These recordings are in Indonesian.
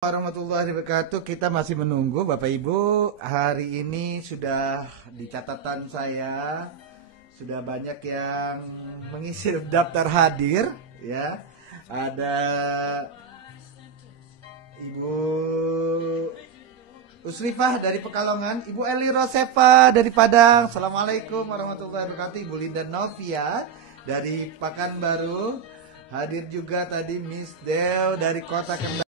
Warahmatullahi wabarakatuh. Kita masih menunggu Bapak Ibu. Hari ini sudah di catatan saya sudah banyak yang mengisi daftar hadir ya. Ada Ibu Usrifah dari Pekalongan, Ibu Eli Rosefa dari Padang. Assalamualaikum warahmatullahi wabarakatuh. Ibu Linda Novia dari Pekanbaru. Hadir juga tadi Miss Del dari Kota Kendal.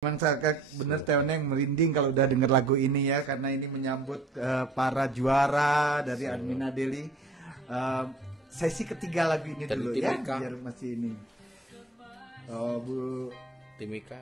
Memang saya bener Teoneng merinding kalau udah denger lagu ini ya, karena ini menyambut para juara dari Admina Deli. Sesi ketiga lagu ini Dan dulu ya, Timika. biar masih ini. Oh Bu, Timika.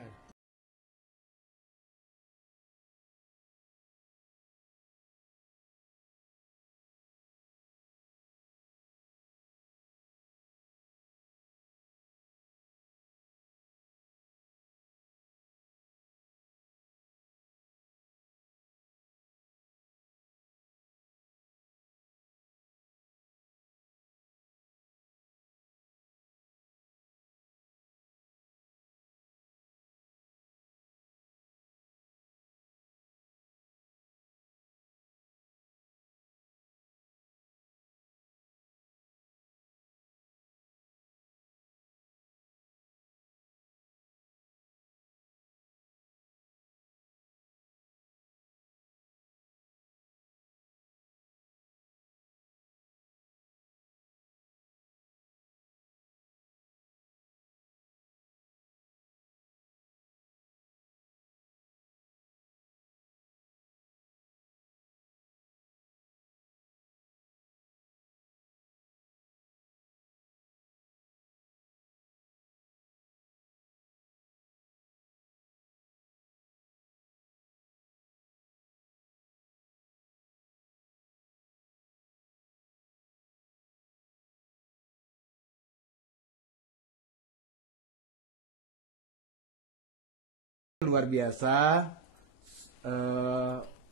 luar biasa.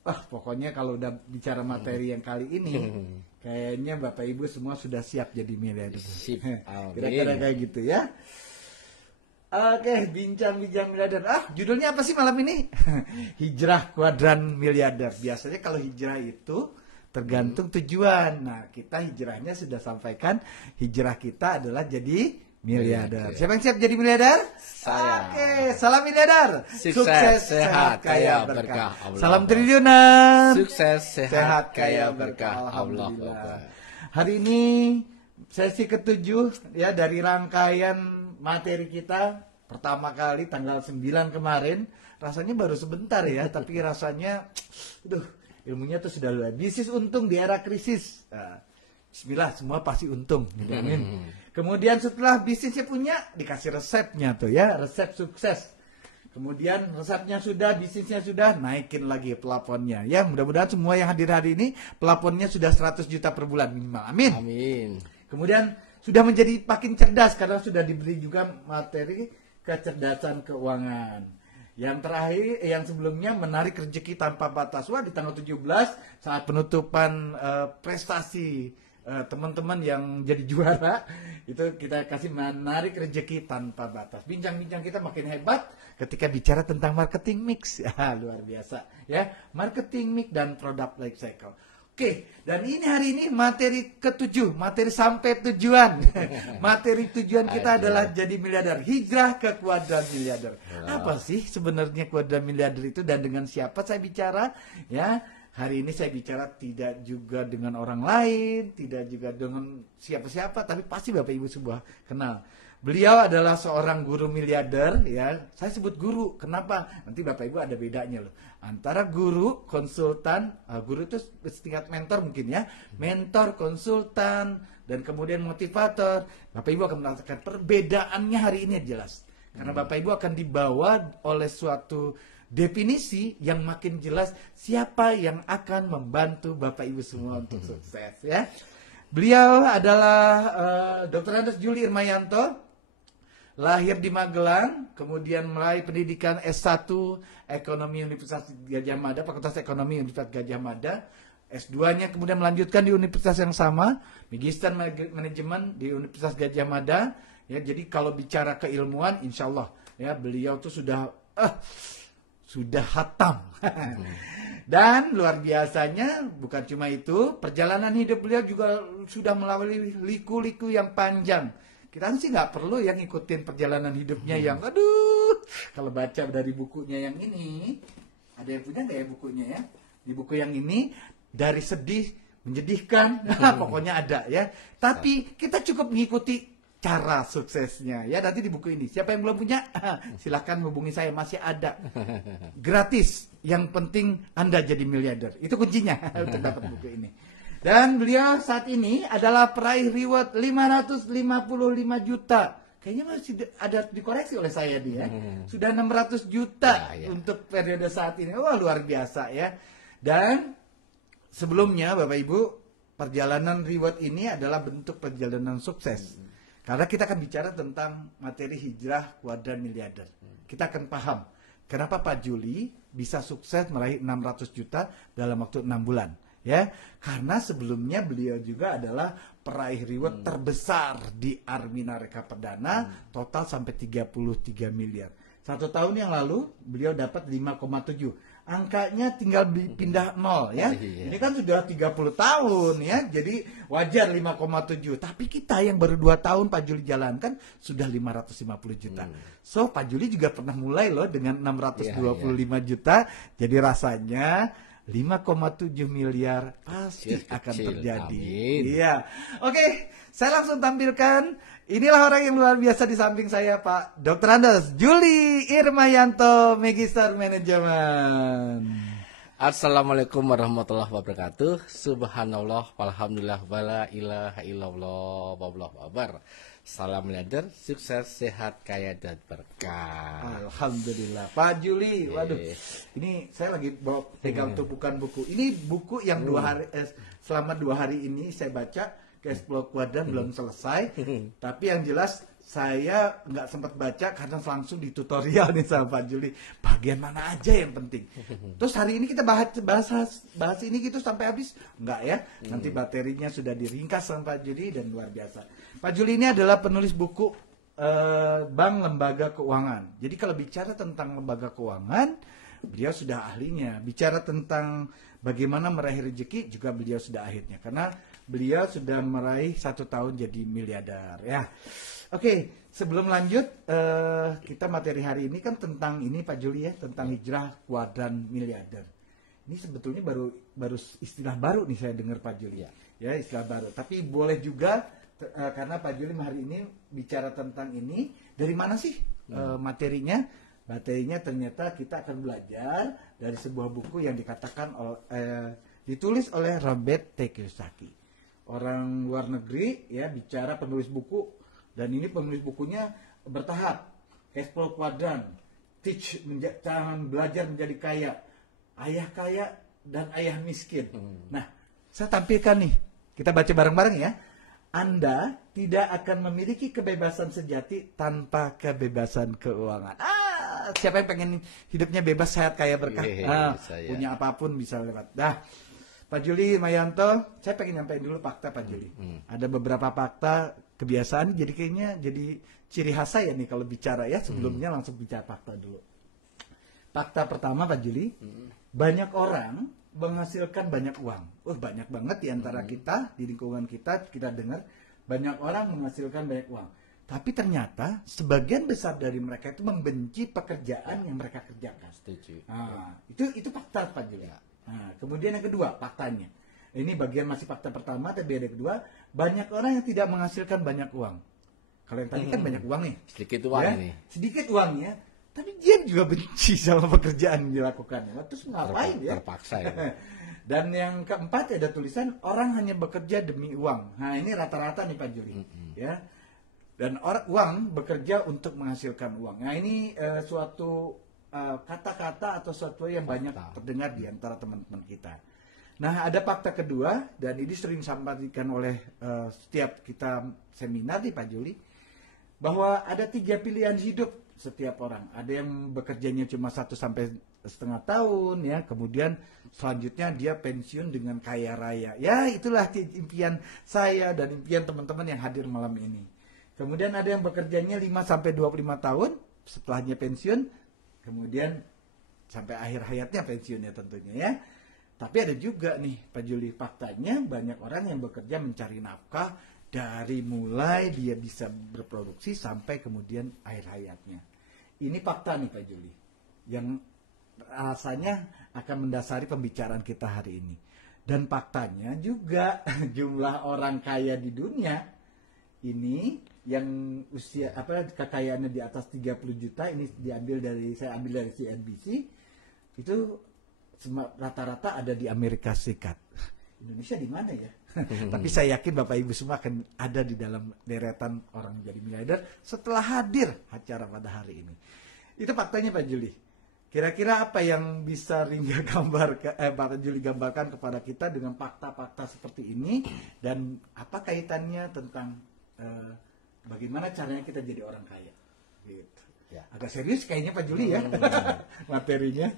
Pokoknya kalau udah bicara materi yang kali ini, kayaknya Bapak Ibu semua sudah siap jadi miliarder. Sip. Kira-kira kayak gitu ya. Oke, bincang-bincang miliarder. Judulnya apa sih malam ini? Hijrah kuadran miliarder. Biasanya kalau hijrah itu tergantung tujuan. Nah, kita hijrahnya sudah sampaikan. Hijrah kita adalah jadi miliarder. Siapa yang siap jadi miliarder? Saya. Oke, salam miliarder. Sukses, sehat, kaya, berkah. Allah. Salam triliunan. Sukses, sehat, kaya, berkah. Allah. Hari ini sesi ke-7 ya dari rangkaian materi kita. Pertama kali tanggal 9 kemarin. Rasanya baru sebentar ya, tapi rasanya ilmunya tuh sudah luar. Bisnis untung di era krisis. Bismillah, semua pasti untung. Amin. Kemudian setelah bisnisnya punya, dikasih resepnya tuh ya, resep sukses. Kemudian resepnya sudah, bisnisnya sudah, naikin lagi plafonnya. Ya, mudah-mudahan semua yang hadir hari ini plafonnya sudah 100 juta per bulan minimal. Amin. Amin. Kemudian sudah menjadi makin cerdas karena sudah diberi juga materi kecerdasan keuangan. Yang terakhir, yang sebelumnya menarik rezeki tanpa batas. Wah, di tanggal 17 saat penutupan prestasi teman-teman yang jadi juara, itu kita kasih menarik rezeki tanpa batas. Bincang-bincang kita makin hebat ketika bicara tentang marketing mix. Ya, luar biasa ya. Marketing mix dan product life cycle. Oke, dan ini hari ini materi ke-7, materi sampai tujuan. Materi tujuan kita adalah jadi miliarder, hijrah ke kuadran miliarder. Apa sih sebenarnya kuadran miliarder itu dan dengan siapa saya bicara? Ya, hari ini saya bicara tidak juga dengan orang lain, tidak juga dengan siapa-siapa, tapi pasti Bapak Ibu sebuah kenal. Beliau adalah seorang guru miliarder, ya. Saya sebut guru, kenapa? Nanti Bapak Ibu ada bedanya loh. Antara guru, konsultan, guru itu setingkat mentor mungkin ya. Mentor, konsultan, dan kemudian motivator. Bapak Ibu akan merasakan perbedaannya hari ini jelas. Karena Bapak Ibu akan dibawa oleh suatu definisi yang makin jelas siapa yang akan membantu Bapak Ibu semua untuk sukses ya. Beliau adalah Dr. Andes Juli Irmayanto. Lahir di Magelang, kemudian meraih pendidikan S1 Ekonomi Universitas Gadjah Mada, Fakultas Ekonomi Universitas Gadjah Mada. S2-nya kemudian melanjutkan di universitas yang sama, Magister Manajemen di Universitas Gadjah Mada. Ya, jadi kalau bicara keilmuan, insya Allah ya beliau tuh sudah hatam. Dan luar biasanya bukan cuma itu, perjalanan hidup beliau juga sudah melalui liku-liku yang panjang. Kita sih nggak perlu yang ngikutin perjalanan hidupnya yang kalau baca dari bukunya yang ini, ada yang punya nggak ya bukunya ya? Di buku yang ini dari sedih menyedihkan, pokoknya ada ya. Tapi kita cukup mengikuti cara suksesnya ya. Nanti di buku ini siapa yang belum punya silahkan hubungi saya, masih ada gratis. Yang penting Anda jadi miliarder, itu kuncinya untuk dapat buku ini. Dan beliau saat ini adalah peraih reward 555 juta. Kayaknya masih ada dikoreksi oleh saya dia. Sudah 600 juta untuk periode saat ini. Wah, luar biasa ya. Dan sebelumnya Bapak Ibu, perjalanan reward ini adalah bentuk perjalanan sukses. Karena kita akan bicara tentang materi hijrah kuadran miliarder. Kita akan paham kenapa Pak Juli bisa sukses meraih 600 juta dalam waktu 6 bulan. Ya, karena sebelumnya beliau juga adalah peraih reward terbesar di Armina Reka Perdana, total sampai 33 miliar. 1 tahun yang lalu beliau dapat 5,7. Angkanya tinggal pindah 0 ya. Ini kan sudah 30 tahun ya. Jadi wajar 5,7. Tapi kita yang baru 2 tahun Pak Juli jalankan sudah 550 juta. So Pak Juli juga pernah mulai loh dengan 625 juta. Jadi rasanya 5,7 miliar pasti akan terjadi. Iya. Oke, saya langsung tampilkan. Inilah orang yang luar biasa di samping saya, Pak Dr. Andes Juli Irmayanto, Magister Manajemen. Assalamualaikum warahmatullahi wabarakatuh. Subhanallah, walhamdulillah, wala ilaha illallah, wallahu akbar. Salam miliarder, sukses, sehat, kaya, dan berkah. Alhamdulillah. Pak Juli, waduh, ini saya lagi bawa pegang tumpukan buku. Ini buku yang selama 2 hari ini saya baca, Cash Flow Quadrant belum selesai. Tapi yang jelas saya nggak sempat baca karena langsung di tutorial nih sama Pak Juli. Bagian mana aja yang penting. Terus hari ini kita bahas ini gitu sampai habis? Enggak ya. Nanti materinya sudah diringkas sama Pak Juli dan luar biasa. Pak Juli ini adalah penulis buku bank lembaga keuangan. Jadi kalau bicara tentang lembaga keuangan, beliau sudah ahlinya. Bicara tentang bagaimana meraih rezeki juga beliau sudah akhirnya. Karena beliau sudah meraih 1 tahun jadi miliarder ya. Oke, sebelum lanjut kita materi hari ini kan tentang ini Pak Juli ya, tentang hijrah kuadran miliarder. Ini sebetulnya baru istilah baru nih saya dengar Pak Juli. Ya, istilah baru. Tapi boleh juga karena Pak Juli hari ini bicara tentang ini, dari mana sih materinya? Materinya ternyata kita akan belajar dari sebuah buku yang ditulis oleh Robert T. Kiyosaki. Orang luar negeri ya, bicara penulis buku, dan ini penulis bukunya bertahap. Cash flow quadrant, cara belajar menjadi kaya, ayah kaya dan ayah miskin. Nah, saya tampilkan nih, kita baca bareng-bareng ya. Anda tidak akan memiliki kebebasan sejati tanpa kebebasan keuangan. Siapa yang pengen hidupnya bebas, sehat, kaya, berkah? Punya apapun bisa lewat. Dah, Pak Juli Mayanto, saya pengen nyampein dulu fakta Pak Juli. Ada beberapa fakta kebiasaan, jadi kayaknya jadi ciri khas saya nih kalau bicara ya. Sebelumnya langsung bicara fakta dulu. Fakta pertama Pak Juli, banyak orang menghasilkan banyak uang. Banyak banget di antara kita, di lingkungan kita dengar banyak orang menghasilkan banyak uang. Tapi ternyata sebagian besar dari mereka itu membenci pekerjaan yang mereka kerjakan. Setuju. Itu fakta Pak Juli. Kemudian yang kedua faktanya. Ini bagian masih fakta pertama, tapi ada kedua, banyak orang yang tidak menghasilkan banyak uang. Kalau yang tadi kan banyak uang nih. Sedikit uang ya, nih. Sedikit uangnya, tapi dia juga benci sama pekerjaan yang dilakukannya. Terus ngapain ya? Terpaksa ya. Dan yang keempat ada tulisan orang hanya bekerja demi uang. Nah ini rata-rata nih Pak Juli. Ya. Dan uang bekerja untuk menghasilkan uang. Nah ini suatu kata-kata atau suatu yang banyak terdengar di antara teman-teman kita. Nah ada fakta kedua, dan ini sering disampaikan oleh setiap kita seminar nih Pak Juli, bahwa ada 3 pilihan hidup setiap orang. Ada yang bekerjanya cuma 1 sampai setengah tahun ya, kemudian selanjutnya dia pensiun dengan kaya raya. Ya itulah impian saya dan impian teman-teman yang hadir malam ini. Kemudian ada yang bekerjanya 5 sampai 25 tahun, setelahnya pensiun, kemudian sampai akhir hayatnya pensiunnya tentunya ya. Tapi ada juga nih Pak Juli, faktanya banyak orang yang bekerja mencari nafkah dari mulai dia bisa berproduksi sampai kemudian akhir hayatnya. Ini fakta nih Pak Juli, yang rasanya akan mendasari pembicaraan kita hari ini. Dan faktanya juga jumlah orang kaya di dunia ini yang usia kekayaannya di atas 30 juta, ini saya ambil dari CNBC, itu rata-rata ada di Amerika Serikat. Indonesia di mana ya? Tapi saya yakin Bapak Ibu semua akan ada di dalam deretan orang menjadi miliarder setelah hadir acara pada hari ini. Itu faktanya Pak Juli. Kira-kira apa yang bisa Ringga Pak Juli gambarkan kepada kita dengan fakta-fakta seperti ini, dan apa kaitannya tentang bagaimana caranya kita jadi orang kaya? Gitu. Ya. Agak serius kayaknya Pak Juli ya materinya.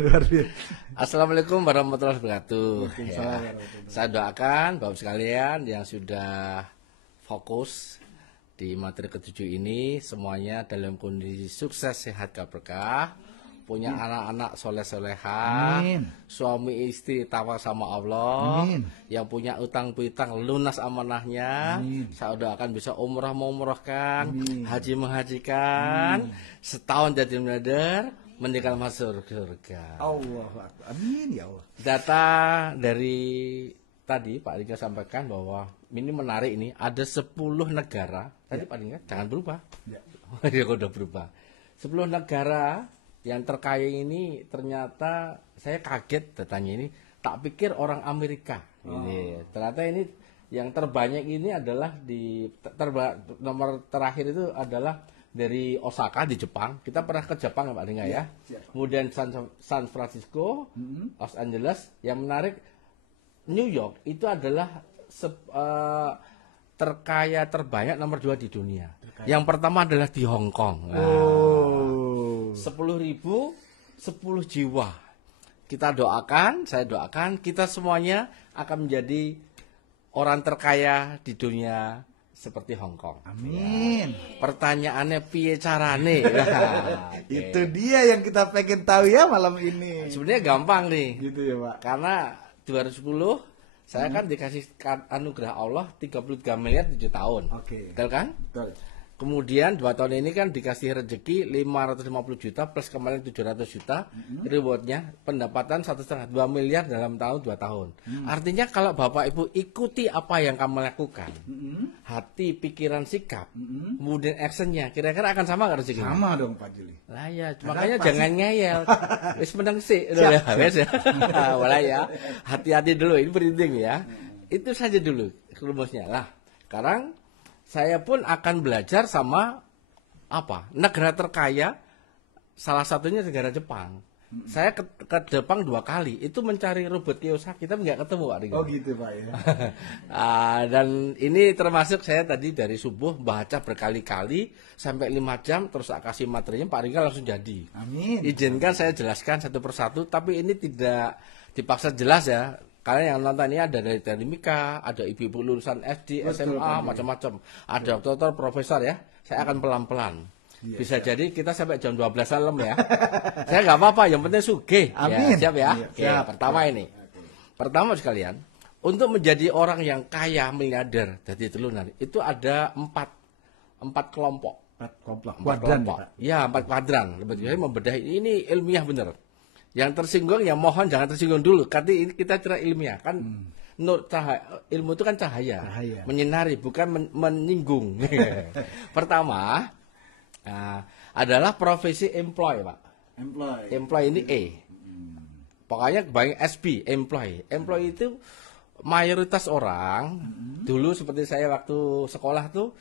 Luar biasa. Assalamualaikum warahmatullahi wabarakatuh. Ya. Saya doakan Bapak sekalian yang sudah fokus di materi ketujuh ini semuanya dalam kondisi sukses, sehat, berkah, punya anak-anak soleh-soleha, suami istri tawa sama Allah, yang punya utang piutang lunas amanahnya. Saya doakan bisa umrah mengumrahkan, haji menghajikan, setahun jadi miliarder, meninggal masuk surga. Allah, amin ya Allah. Data dari tadi Pak Ringga sampaikan bahwa ini menarik, ini ada 10 negara. Tadi Pak Ringga jangan berubah. Dia udah berubah. 10 negara yang terkaya ini ternyata saya kaget datanya ini. Tak pikir orang Amerika. Ini ternyata ini yang terbanyak ini adalah nomor terakhir itu adalah dari Osaka di Jepang. Kita pernah ke Jepang ya Pak Ringga ya. Kemudian San Francisco, Los Angeles. Yang menarik New York itu adalah terkaya terbanyak nomor 2 di dunia. Yang pertama adalah di Hong Kong. 10.000 10 jiwa. Kita doakan, saya doakan kita semuanya akan menjadi orang terkaya di dunia seperti Hong Kong. Amin. Pertanyaannya piye carane? Nah, oke. Itu dia yang kita pengen tahu ya malam ini. Sebenarnya gampang nih. Gitu ya, Pak. Karena 2010 saya kan dikasih anugerah Allah 33 miliar 7 tahun. Oke. Betul kan? Betul. Kemudian 2 tahun ini kan dikasih rezeki 550 juta plus kemarin 700 juta rewardnya pendapatan 1,5 2 miliar dalam tahun 2 tahun. Artinya kalau Bapak Ibu ikuti apa yang kamu lakukan, hati, pikiran, sikap, kemudian actionnya, kira-kira akan sama nggak rezekinya? Sama dong Pak Juli. Lah ya, Karena makanya pasti- jangan ngeyel. Wis menang sih, udah ya, wis ya. Mulai ya. Hati-hati dulu, ini penting ya. Itu saja dulu rumusnya. Lah, sekarang saya pun akan belajar sama apa? Negara terkaya, salah satunya negara Jepang. Saya ke Jepang 2 kali, itu mencari Robert Kiyosaki, kita nggak ketemu Pak Ringo. Oh gitu Pak ya. Dan ini termasuk saya tadi dari subuh baca berkali-kali sampai 5 jam terus saya kasih materinya Pak Ringa langsung jadi. Amin. Izinkan saya jelaskan satu persatu tapi ini tidak dipaksa jelas ya. Kalian yang nonton ini ada dari Teknika, ada ibu-ibu lulusan SD, Betul, SMA, Pak. macam-macam. Ada dokter, profesor ya. Saya akan pelan-pelan. Iya, Bisa jadi kita sampai jam 12 malam ya. Saya nggak apa-apa, yang penting sugih. Amin. Ya, siap ya. Iya, Oke, siap. pertama ini. Pertama sekalian, untuk menjadi orang yang kaya miliarder dari turunan itu ada empat kelompok. Komplek. Empat Kuadran kelompok. ya, Pak. Ya, 4 kuadran. Lebih saya membedahi ini ilmiah bener. Yang tersinggung ya mohon jangan tersinggung dulu. Karena ini kita cara ilmiah kan. Nur cahaya, ilmu itu kan cahaya, Cahaya. menyinari bukan menyinggung. Pertama adalah profesi employ, Pak. Employ. Employ ini E. Pokoknya banyak SB, employ. Employ itu mayoritas orang dulu seperti saya waktu sekolah tuh,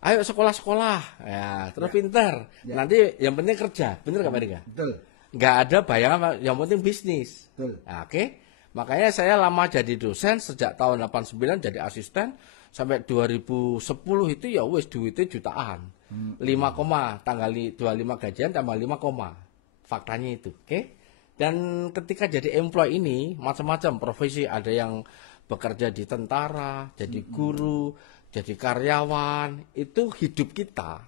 ayo sekolah-sekolah, ya terus pintar. Nanti yang penting kerja, bener nggak Pak Rika? Betul. Nggak ada bayangan, yang penting bisnis. Betul. Nah, oke. Makanya saya lama jadi dosen sejak tahun 89 jadi asisten sampai 2010 itu ya wis duitnya jutaan. 5 koma tanggal 25 gajian tambah 5 koma. Faktanya itu, oke? Dan ketika jadi employee ini macam-macam profesi, ada yang bekerja di tentara, jadi guru, jadi karyawan, itu hidup kita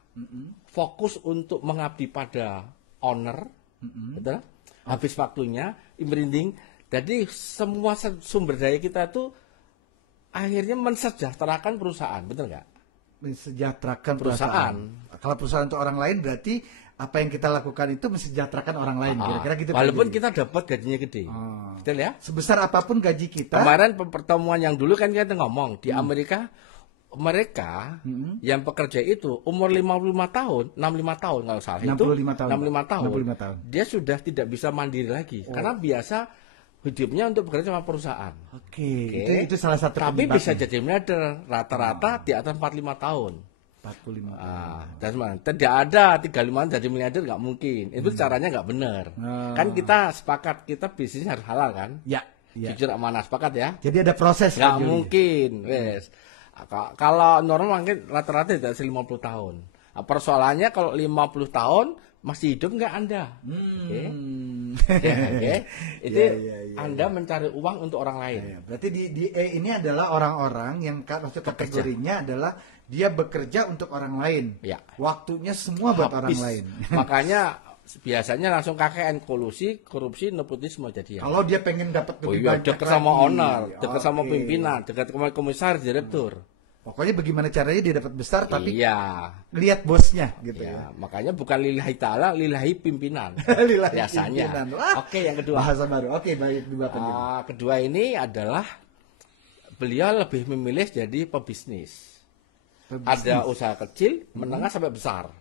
fokus untuk mengabdi pada owner, betul? Habis waktunya merinding. Jadi semua sumber daya kita tuh akhirnya mensejahterakan perusahaan, betul nggak? Mensejahterakan Perusahaan. Kalau perusahaan untuk orang lain berarti apa yang kita lakukan itu mensejahterakan orang lain. Kira-kira gitu. Pak Walaupun Juli. kita dapat gajinya gede, Oh. betul ya? Sebesar apapun gaji kita. Kemarin pertemuan yang dulu kan kita ngomong di Amerika, mereka yang pekerja itu umur 55 tahun, 65 tahun kalau salah 65 tahun, 65 Pak. tahun, 65 tahun. dia sudah tidak bisa mandiri lagi karena biasa hidupnya untuk bekerja sama perusahaan. Oke. Oke. Itu salah satu Tapi penyebabnya. bisa jadi miliarder rata-rata di atas 45 tahun. 45. Dan tidak ada 35 jadi miliarder nggak mungkin. Itu caranya nggak benar. Kan kita sepakat kita bisnis harus halal kan? Ya. Ya. Jujur amanah sepakat ya. Jadi ada proses. Nggak Pak Juli. mungkin, wes. Kalau normal mungkin rata-rata tidak 50 tahun. Persoalannya kalau 50 tahun masih hidup nggak Anda? Oke. Ya, oke. Itu Ya. Anda mencari uang untuk orang lain. Ya, berarti di E ini adalah orang-orang yang maksud kategorinya adalah dia bekerja untuk orang lain. Ya. Waktunya semua buat orang Habis. lain. Makanya biasanya langsung KKN korupsi, nepotisme jadi ya. Kalau dia pengen dapat Oh lebih iya, banyak dekat sama lagi. owner, dekat sama Oke. pimpinan, dekat sama komisaris, direktur. Pokoknya bagaimana caranya dia dapat besar tapi Iya. lihat bosnya gitu Ya, ya. makanya bukan lillahi ta'ala, lillahi pimpinan. Lillahi biasanya. pimpinan. Wah, Oke, yang kedua. Bahasa baru. Oke, baik di Bapak Juli. Kedua ini adalah beliau lebih memilih jadi pebisnis. Ada usaha kecil, menengah sampai besar.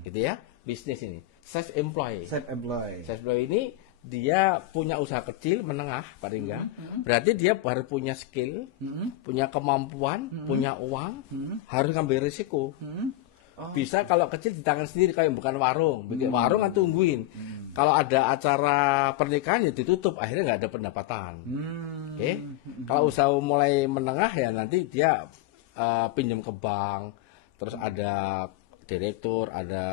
Gitu ya, bisnis ini. Self employed. Self employed. Self employed ini dia punya usaha kecil, menengah, Pak Ringga. Berarti dia harus punya skill, punya kemampuan, punya uang, harus ngambil risiko. Bisa kalau kecil di tangan sendiri kayak bukan warung, bikin warung kan tungguin. Kalau ada acara pernikahan ya ditutup, akhirnya nggak ada pendapatan. Oke. Kalau usaha mulai menengah ya nanti dia pinjam ke bank, terus ada direktur, ada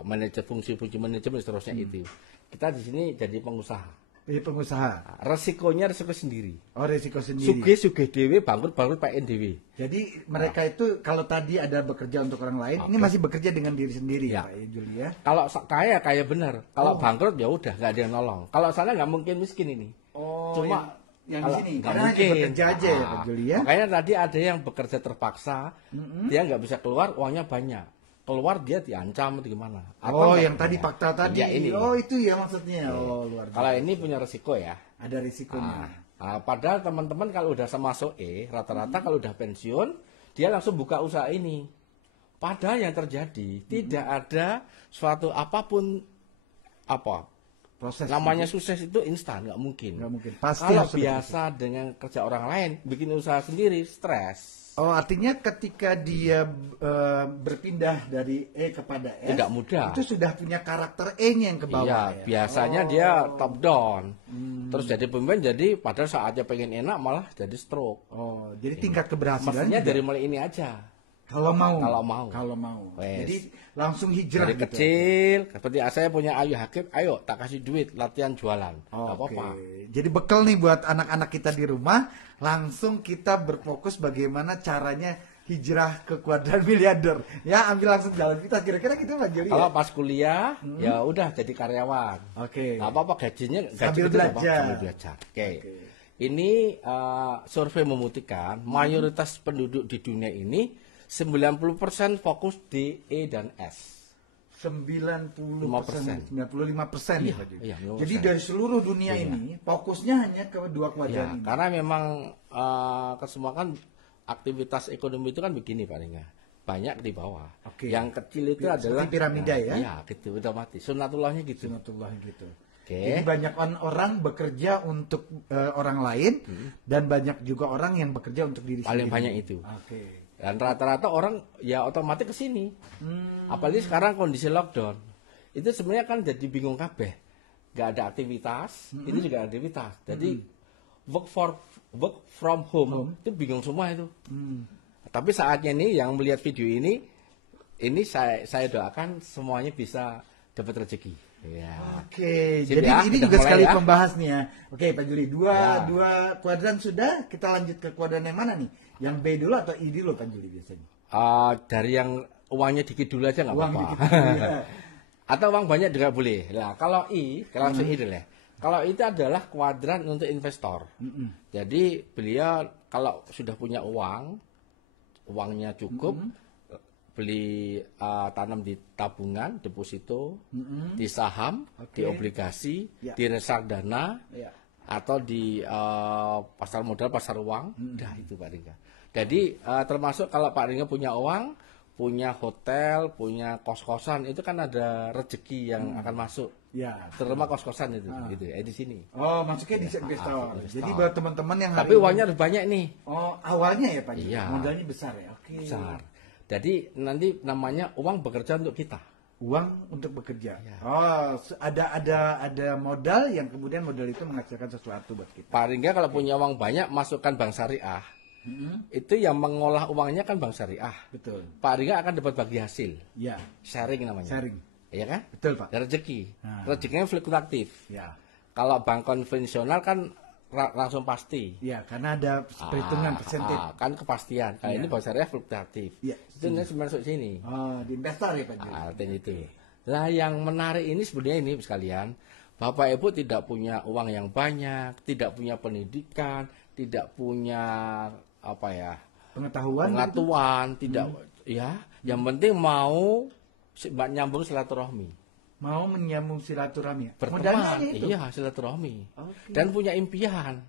manajer fungsi manajemen seterusnya itu. Kita di sini jadi pengusaha. pengusaha. Resikonya resiko sendiri. Oh, resiko sendiri. Sugih dhewe, bangkrut pakai dhewe. Jadi mereka itu kalau tadi ada bekerja untuk orang lain, ini masih bekerja dengan diri sendiri Ya. Pak Julia. Kalau kaya benar. Kalau bangkrut ya udah nggak ada yang nolong. Kalau sana nggak mungkin miskin ini. Oh, Cuma yang di kalau sini nggak karena hanya mungkin. bekerja aja ya Pak Julia. Makanya tadi ada yang bekerja terpaksa, dia nggak bisa keluar, uangnya banyak. Keluar dia diancam atau gimana? Oh, nggak yang tadi punya. fakta tadi. Ya, ini. Oh, itu ya maksudnya. Oh, luar biasa. Kalau ini punya resiko ya. Ada risikonya. Padahal teman-teman kalau udah masuk rata-rata kalau udah pensiun, dia langsung buka usaha ini. Padahal yang terjadi tidak ada suatu apapun apa Proses namanya sukses itu instan, nggak mungkin. Nggak mungkin. Pasti Kalau harus ada biasa dengan kerja orang lain, bikin usaha sendiri, stres. Oh, artinya ketika dia berpindah dari E kepada S, Tidak mudah. itu sudah punya karakter E-nya yang ke bawah Iya, ya. biasanya dia top down. Terus jadi pemimpin, jadi padahal saatnya pengen enak malah jadi stroke. Oh, jadi tingkat keberhasilan Mestinya juga dari mulai ini aja. kalau mau. Kalau mau. Wes. Jadi langsung hijrah Dari gitu. kecil, seperti saya punya Ayu Hakim, ayo tak kasih duit latihan jualan. Nggak Oke. apa-apa. Jadi bekal nih buat anak-anak kita di rumah, langsung kita berfokus bagaimana caranya hijrah ke kuadran miliarder. Ya, ambil langsung jalan kita. Kira-kira gitu Pak Juli. Kalau pas kuliah, ya udah jadi karyawan. Oke. Nggak apa-apa gajinya Sambil gaji gede nggak apa-apa, belajar. sambil belajar. Oke. Ini survei membuktikan mayoritas penduduk di dunia ini 90% fokus di E dan S. 95%. Iya, ya Pak Juli. iya, 95%. Jadi dari seluruh dunia ini fokusnya hanya ke dua Ya, kuadran ini. karena memang kesemua kan aktivitas ekonomi itu kan begini Pak Ringa. Banyak di bawah. Oke. Yang kecil itu Seperti adalah piramida ya? Iya, gitu otomatis. Sunatullahnya gitu. Sunatullah gitu. Oke. Jadi banyak orang bekerja untuk orang lain dan banyak juga orang yang bekerja untuk diri Paling sendiri. banyak itu. Oke. Dan rata-rata orang ya otomatis ke sini. Apalagi sekarang kondisi lockdown. Itu sebenarnya kan jadi bingung kabeh. Gak ada aktivitas, ini juga ada aktivitas. Jadi work from home itu bingung semua itu. Tapi saatnya nih yang melihat video ini saya doakan semuanya bisa dapat rezeki. Ya. Oke, Sip jadi ya, ini kita juga mulai sekali ya. pembahas nih ya. Oke, Pak Juli, Ya. dua kuadran sudah. Kita lanjut ke kuadran yang mana nih? Yang B dulu atau I dulu Pak Juli biasanya? Dari yang uangnya dikit dulu aja nggak Uang apa-apa. dikit dulu ya. Atau uang banyak juga boleh. Nah, kalau I, langsung I dulu ya. Kalau itu adalah kuadran untuk investor. Jadi beliau kalau sudah punya uangnya cukup, beli tanam di tabungan, deposito, di saham, di obligasi, Ya. di reksadana, Ya. atau di pasar modal, pasar uang. Dah itu Pak Ringga. Jadi termasuk kalau Pak Ringga punya uang, punya hotel, punya kos-kosan, itu kan ada rezeki yang akan masuk. Ya. Terutama kos-kosan itu, gitu ya di sini. Oh, masuknya di investor. investor. Jadi buat teman-teman yang Tapi uangnya harus banyak nih, Oh, awalnya ya Pak Juli. Iya. Modalnya besar ya. Oke. besar. Jadi nanti namanya uang bekerja untuk kita. Uang untuk bekerja. Iya. Oh, ada modal yang kemudian modal itu menghasilkan sesuatu buat kita. Pak Ringga kalau punya uang banyak, masukkan bank syariah. Itu yang mengolah uangnya kan bank syariah. Betul. Pak Ringga akan dapat bagi hasil. Ya, Sharing namanya. sharing. Iya kan? Betul, Pak. Dan rezeki. Nah. Rezekinya fluktuatif. Ya. Kalau bank konvensional kan langsung pasti. Ya, karena ada perhitungan persentif. Kan kepastian. Kalau Iya. ini bank syariah fluktuatif. Iya, Itu nanti masuk sini. Oh, di investor ya Pak Juli. Artinya itu. Lah yang menarik ini sebenarnya ini sekalian, Bapak Ibu tidak punya uang yang banyak, tidak punya pendidikan, tidak punya apa ya, pengetahuan, tidak ya, yang penting mau nyambung silaturahmi. Mau menyambung silaturahmi. Modalnya Berteman, itu. iya silaturahmi. Oke. Dan punya impian.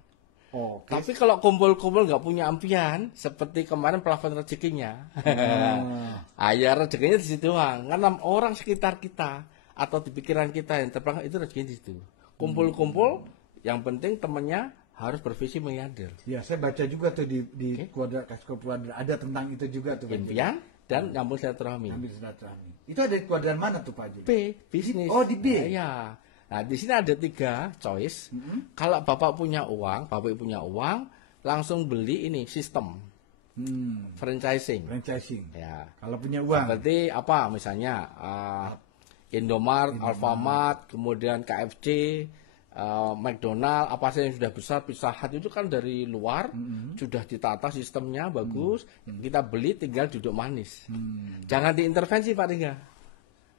Oh, Tapi kalau kumpul-kumpul nggak punya impian, seperti kemarin plafon rezekinya, ya rezekinya di situ doang. Karena orang sekitar kita atau di pikiran kita yang terperangkap itu rezekinya di situ. Kumpul-kumpul, yang penting temennya harus bervisi miliarder. Ya, saya baca juga tuh di kuadran Kasko Kuadran ada tentang itu juga tuh Pak Juli. Impian dan nyambung silaturahmi. Ambil silaturahmi. Itu ada di kuadran mana tuh Pak Juli? B, bisnis. Oh, di B. Nah, iya. Nah, di sini ada 3 choice. Kalau Bapak punya uang, Bapak punya uang, langsung beli ini sistem franchising. Franchising. Ya. Kalau punya uang. Seperti apa misalnya Indomart, Alfamart, kemudian KFC, McDonald apa saja yang sudah besar, Pizza Hut itu kan dari luar sudah ditata sistemnya bagus, kita beli tinggal duduk manis. Jangan diintervensi Pak Ringga.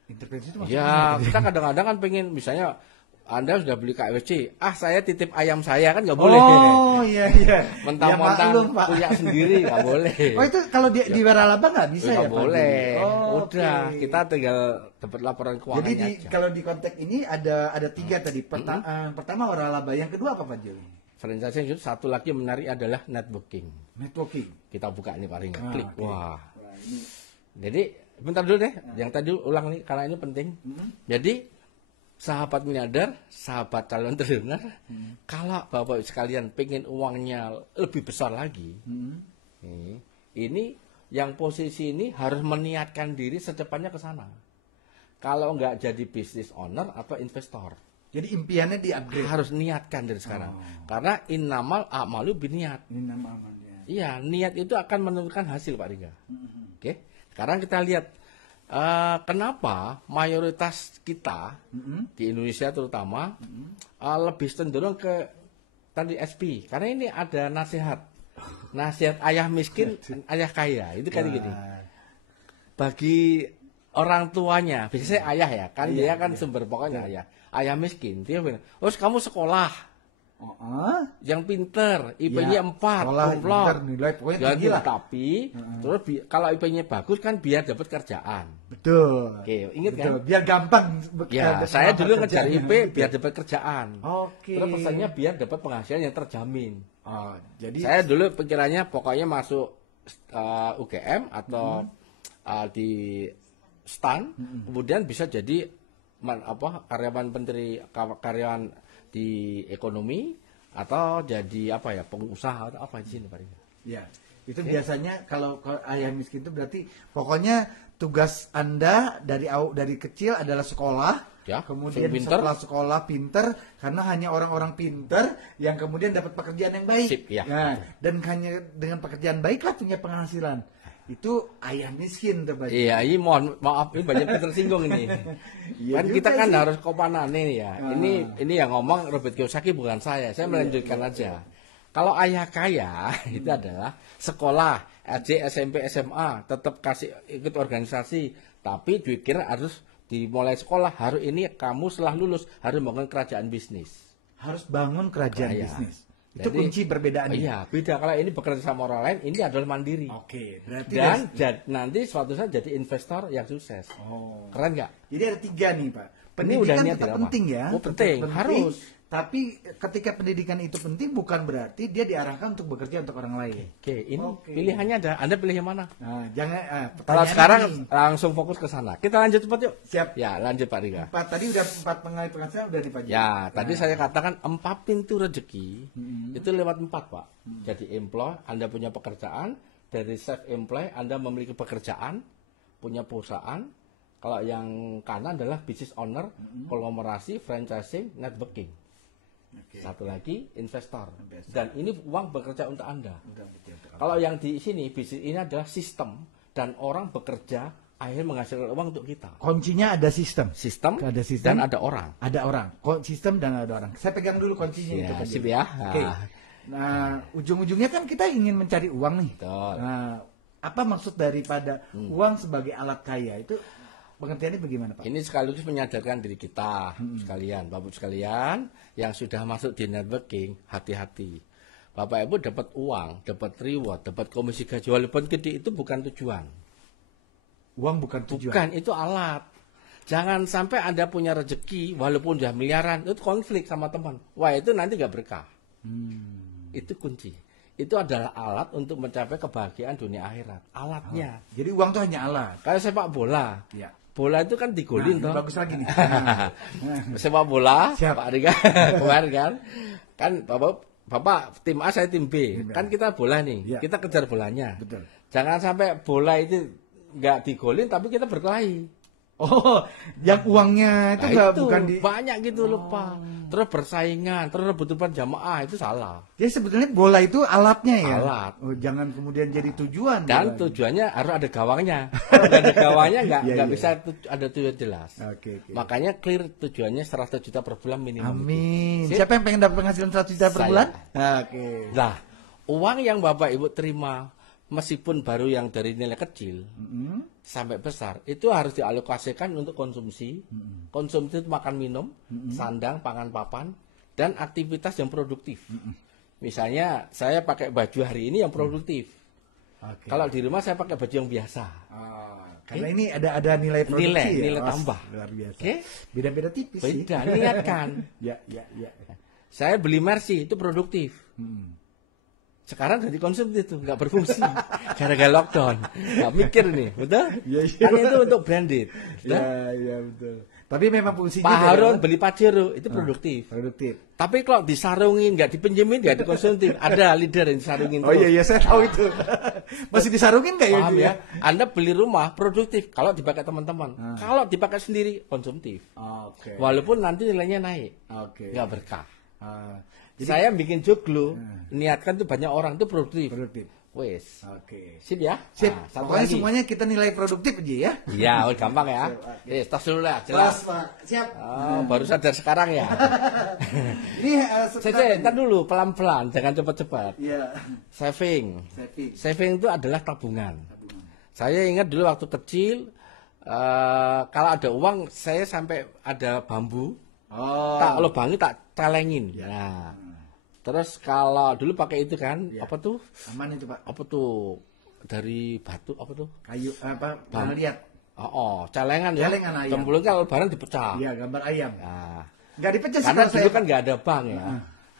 Intervensi itu maksudnya Ya, apa? kita kadang-kadang kan pengen misalnya Anda sudah beli KFC, saya titip ayam saya kan nggak boleh. Oh iya iya. Mentang-mentang Ya, maklum, Pak. punya sendiri nggak boleh. Oh itu kalau di Waralaba nggak bisa ya Nggak Pak? boleh. Oh, Udah, oke. kita tinggal dapat laporan Jadi keuangannya aja. kalau di konteks ini ada tiga tadi. Pertama Waralaba, yang kedua apa Pak Juli? Franchise itu satu lagi yang menarik adalah networking. Networking. Kita buka ini paling Ah, klik. oke. Wah. Wah, ini Jadi bentar dulu deh. Yang tadi ulang nih karena ini penting. Jadi sahabat miliarder, sahabat calon triliuner, kalau Bapak sekalian pengen uangnya lebih besar lagi, ini yang posisi ini harus meniatkan diri secepatnya ke sana. Kalau nggak jadi business owner atau investor, jadi impiannya di-upgrade. harus niatkan dari sekarang. Karena innamal a'malu biniat. Ini nama amannya. Iya, niat itu akan menentukan hasil Pak Ringga. Oke, sekarang kita lihat kenapa mayoritas kita di Indonesia terutama lebih cenderung ke tadi SP. Karena ini ada nasihat ayah miskin, ayah kaya. Itu kayak gini. Bagi orang tuanya, biasanya ayah ya, kan dia kan sumber pokoknya ayah. Ayah miskin, dia bilang, kamu sekolah. Yang pinter, IP-nya 4, sekolah, kumlot. pinter, nilai pokoknya tinggi lah. Tapi terus kalau IP-nya bagus kan biar dapat kerjaan. Betul. Oke, ingat kan? Betul. Biar gampang. Ya, saya dulu ngejar IP biar dapat kerjaan. Oke. Terus pesannya biar dapat penghasilan yang terjamin. Oh, jadi Saya dulu pikirannya pokoknya masuk UGM atau di STAN, kemudian bisa jadi karyawan menteri, karyawan di ekonomi atau jadi pengusaha atau apa di sini Pak Ringga. ya, itu biasanya kalau ayah miskin itu berarti pokoknya tugas Anda dari kecil adalah sekolah. Ya, Kemudian pinter. setelah sekolah pinter, karena hanya orang-orang pinter yang kemudian dapat pekerjaan yang baik. Sip, ya. Nah, dan hanya dengan pekerjaan baiklah punya penghasilan. Itu ayah miskin tuh Pak. Iya, ini maaf ini banyak yang tersinggung ini. Iya Kan juga kita kan sih. harus kopanane nih ya. Ini yang ngomong Robert Kiyosaki bukan saya. Saya melanjutkan aja. Kalau ayah kaya itu adalah sekolah, SD, SMP, SMA, tetap kasih ikut organisasi, tapi dipikir harus dimulai sekolah, harus ini kamu setelah lulus harus bangun kerajaan bisnis. Harus bangun kerajaan Kaya. bisnis. Itu Jadi, kunci perbedaannya. Iya, beda. Kalau ini bekerja sama orang lain, ini adalah mandiri. Oke, berarti Dan nanti suatu saat jadi investor yang sukses. Oh. Keren nggak? Jadi ada tiga nih Pak. Ini Pendidikan udah niat tetap tidak apa? penting ya. Oh, tetap penting. Harus. Tapi ketika pendidikan itu penting bukan berarti dia diarahkan untuk bekerja untuk orang lain. Oke, ini Oke. pilihannya ada. Anda pilih yang mana? Nah, jangan Kalau pertanyaannya sekarang nih. langsung fokus ke sana. Kita lanjut cepat yuk. Siap. Ya, lanjut Pak Ringga. Tadi udah 4 pengalaman penghasilan udah nih Pak. Ya, tadi saya katakan 4 pintu rezeki itu lewat 4 Pak. Jadi employ, Anda punya pekerjaan, dari self employ Anda memiliki pekerjaan, punya perusahaan. Kalau yang kanan adalah business owner, konglomerasi, franchising, networking. Satu lagi investor. Dan ini uang bekerja untuk Anda. Kalau yang di sini bisnis ini adalah sistem dan orang bekerja akhirnya menghasilkan uang untuk kita. Kuncinya ada sistem. Sistem, Ada sistem. dan ada orang. Ada orang. Sistem dan ada orang. Saya pegang dulu kuncinya Ya, itu Pak. sip ya. Oke. Nah, ujung-ujungnya kan kita ingin mencari uang nih. Betul. Nah, apa maksud daripada uang sebagai alat kaya itu? Pengertiannya bagaimana Pak? Ini sekaligus menyadarkan diri kita sekalian, Bapak sekalian yang sudah masuk di networking, hati-hati. Bapak Ibu dapat uang, dapat reward, dapat komisi gaji walaupun gede itu bukan tujuan. Uang bukan tujuan. Bukan, itu alat. Jangan sampai Anda punya rezeki walaupun udah miliaran, itu konflik sama teman. Wah, itu nanti nggak berkah. Itu kunci. Itu adalah alat untuk mencapai kebahagiaan dunia akhirat. Alatnya. Jadi uang itu hanya alat. Kayak sepak bola. Ya. Bola itu kan digolin Ini toh. bagus lagi nih. Sepak bola, Siap. Pak Ringga kemarin kan Bapak tim A saya tim B. Kan kita bola nih, Ya. kita kejar bolanya. Betul. Jangan sampai bola itu nggak digolin tapi kita berkelahi. Oh, yang uangnya itu Nah, nggak itu bukan di. banyak gitu lupa. Terus bersaingan, terus rebutan jamaah itu salah. Jadi sebetulnya bola itu alatnya ya. Alat. Oh, jangan kemudian jadi tujuan. Dan bola. tujuannya harus ada gawangnya. Kalau nggak ada gawangnya Iya, nggak iya. bisa ada tujuan jelas. Oke, oke. Makanya clear tujuannya 100 juta per bulan minimum. Amin. Sip. Siapa yang pengen dapat penghasilan 100 juta per Saya. bulan? Oke. Nah, uang yang Bapak Ibu terima meskipun baru yang dari nilai kecil sampai besar itu harus dialokasikan untuk konsumsi. Konsumsi itu makan minum, sandang, pangan papan, dan aktivitas yang produktif. Misalnya saya pakai baju hari ini yang produktif. Oke. Kalau di rumah saya pakai baju yang biasa. Karena ini ada nilai produksi ya. Nilai Wah, tambah. Luar biasa. Oke? Beda-beda tipis sih. Beda, niatkan. Ya, ya, ya. Saya beli Mercy itu produktif. Sekarang jadi konsumtif itu nggak berfungsi gara-gara lockdown. Nggak mikir nih, betul? Iya, iya. Kan itu untuk branded. Betul? Ya, ya betul. Tapi memang fungsinya Pak beda, Harun kan? beli Pajero itu produktif. Produktif. Tapi kalau disarungin nggak dipinjemin nggak dikonsumtif. Ada leader yang disarungin Oh iya terus. iya saya tahu itu. Masih disarungin nggak ya? Paham itu ya? Anda beli rumah produktif kalau dipakai teman-teman. Kalau dipakai sendiri konsumtif. Oke. Walaupun nanti nilainya naik, Oke. nggak berkah. Ah, Saya bikin joglo, niatkan tuh banyak orang tuh produktif. produktif. Wes. Oke. Sip ya? Sip. Nah, satu Pokoknya lagi. semuanya kita nilai produktif aja ya. Iya, oh, gampang ya. Tas dulu lah, jelas. Pak. Siap. Oh, baru sadar sekarang ya. Ini Saya ntar dulu pelan-pelan, jangan cepat-cepat. Iya. Saving. Saving. Saving itu adalah tabungan. Saya ingat dulu waktu kecil, kalau ada uang, saya sampai ada bambu, Oh. tak lubangi, tak celengin. Nah, terus kalau dulu pakai itu kan, apa tuh? Aman itu Pak. Apa tuh? Dari batu, apa tuh? Kayu apa? Pernah lihat? Oh, celengan ya. Celengan ayam. Cemplungnya kalau lebaran dipecah. Iya, gambar ayam. Nah, Nggak dipecah sih karena kalau dulu saya. kan nggak ada bank ya.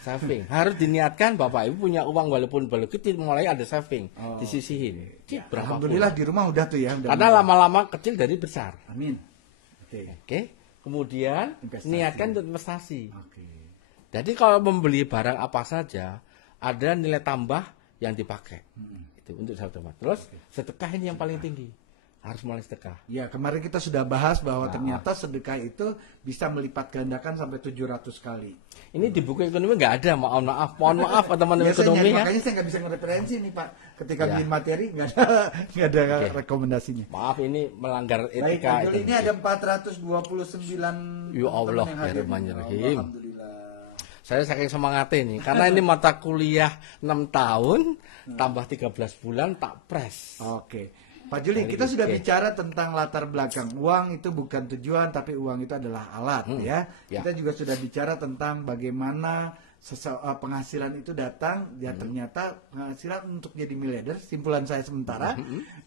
Saving. Harus diniatkan Bapak Ibu punya uang walaupun baru kecil mulai ada saving. Disisihin. Berapapun. Alhamdulillah di rumah udah tuh ya. Udah Karena lama-lama kecil dari besar. Amin. Oke. Oke. Kemudian Investasi. niatkan untuk investasi. Oke. Jadi kalau membeli barang apa saja ada nilai tambah yang dipakai. Itu untuk satu teman. Terus sedekah ini yang paling tinggi. Harus mulai sedekah. Ya, kemarin kita sudah bahas bahwa ternyata sedekah itu bisa melipat gandakan sampai 700 kali. Ini di buku ekonomi nggak ada, mohon maaf teman-teman Ya, saya ekonomi nyari, ya. makanya saya nggak bisa ngereferensi nih Pak. Ketika Ya. bikin materi nggak ada rekomendasinya. Maaf ini melanggar Baik, etika. Abdul, ini ada 429 Ya Allah, teman-teman yang hadir. Bismillahirrahmanirrahim. Alhamdulillah. Saya saking semangatnya nih, karena ini mata kuliah 6 tahun tambah 13 bulan tak pres. Oke. Pak Juli, kita sudah bicara tentang latar belakang. Uang itu bukan tujuan, tapi uang itu adalah alat ya. Ya. Kita juga sudah bicara tentang bagaimana penghasilan itu datang. Ya ternyata penghasilan untuk jadi miliarder, simpulan saya sementara,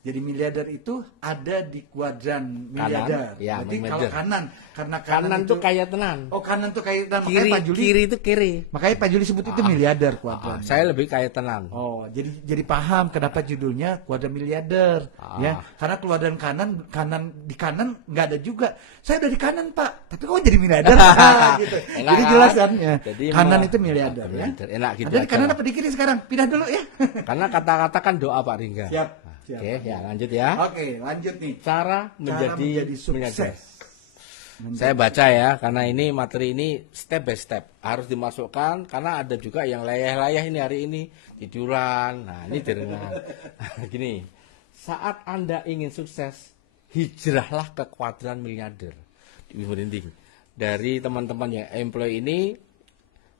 jadi miliarder itu ada di kuadran miliarder. ya, Berarti kalau miliarder. kanan, karena Kanan tuh kaya tenan. Oh kanan tuh kayak dan Kiri, makanya Pak Juli, kiri itu kiri. makanya Pak Juli sebut itu miliarder kuadran. Saya lebih kaya tenan. Oh, jadi paham kenapa judulnya kuadran miliarder, ya? Karena kuadran kanan di kanan nggak ada juga. Saya udah di kanan Pak, tapi kok jadi miliarder? Gitu. Enak Jadi kan? jelas kan ya. Jadi Kanan mah- itu miliarder ya. miliarder. Enak gitu Ada di aja. kanan apa di kiri sekarang? Pindah dulu ya. Karena kata-kata kan doa Pak Ringga. Siap. Siap. Oke, ya lanjut ya. Oke, lanjut nih. Cara Cara menjadi sukses. miliarder. Saya baca ya, karena ini materi ini step by step harus dimasukkan karena ada juga yang layah-layah ini hari ini tiduran. Nah ini tiduran. Gini, saat Anda ingin sukses, hijrahlah ke kuadran miliarder. Merinding. Dari teman-teman yang employee ini,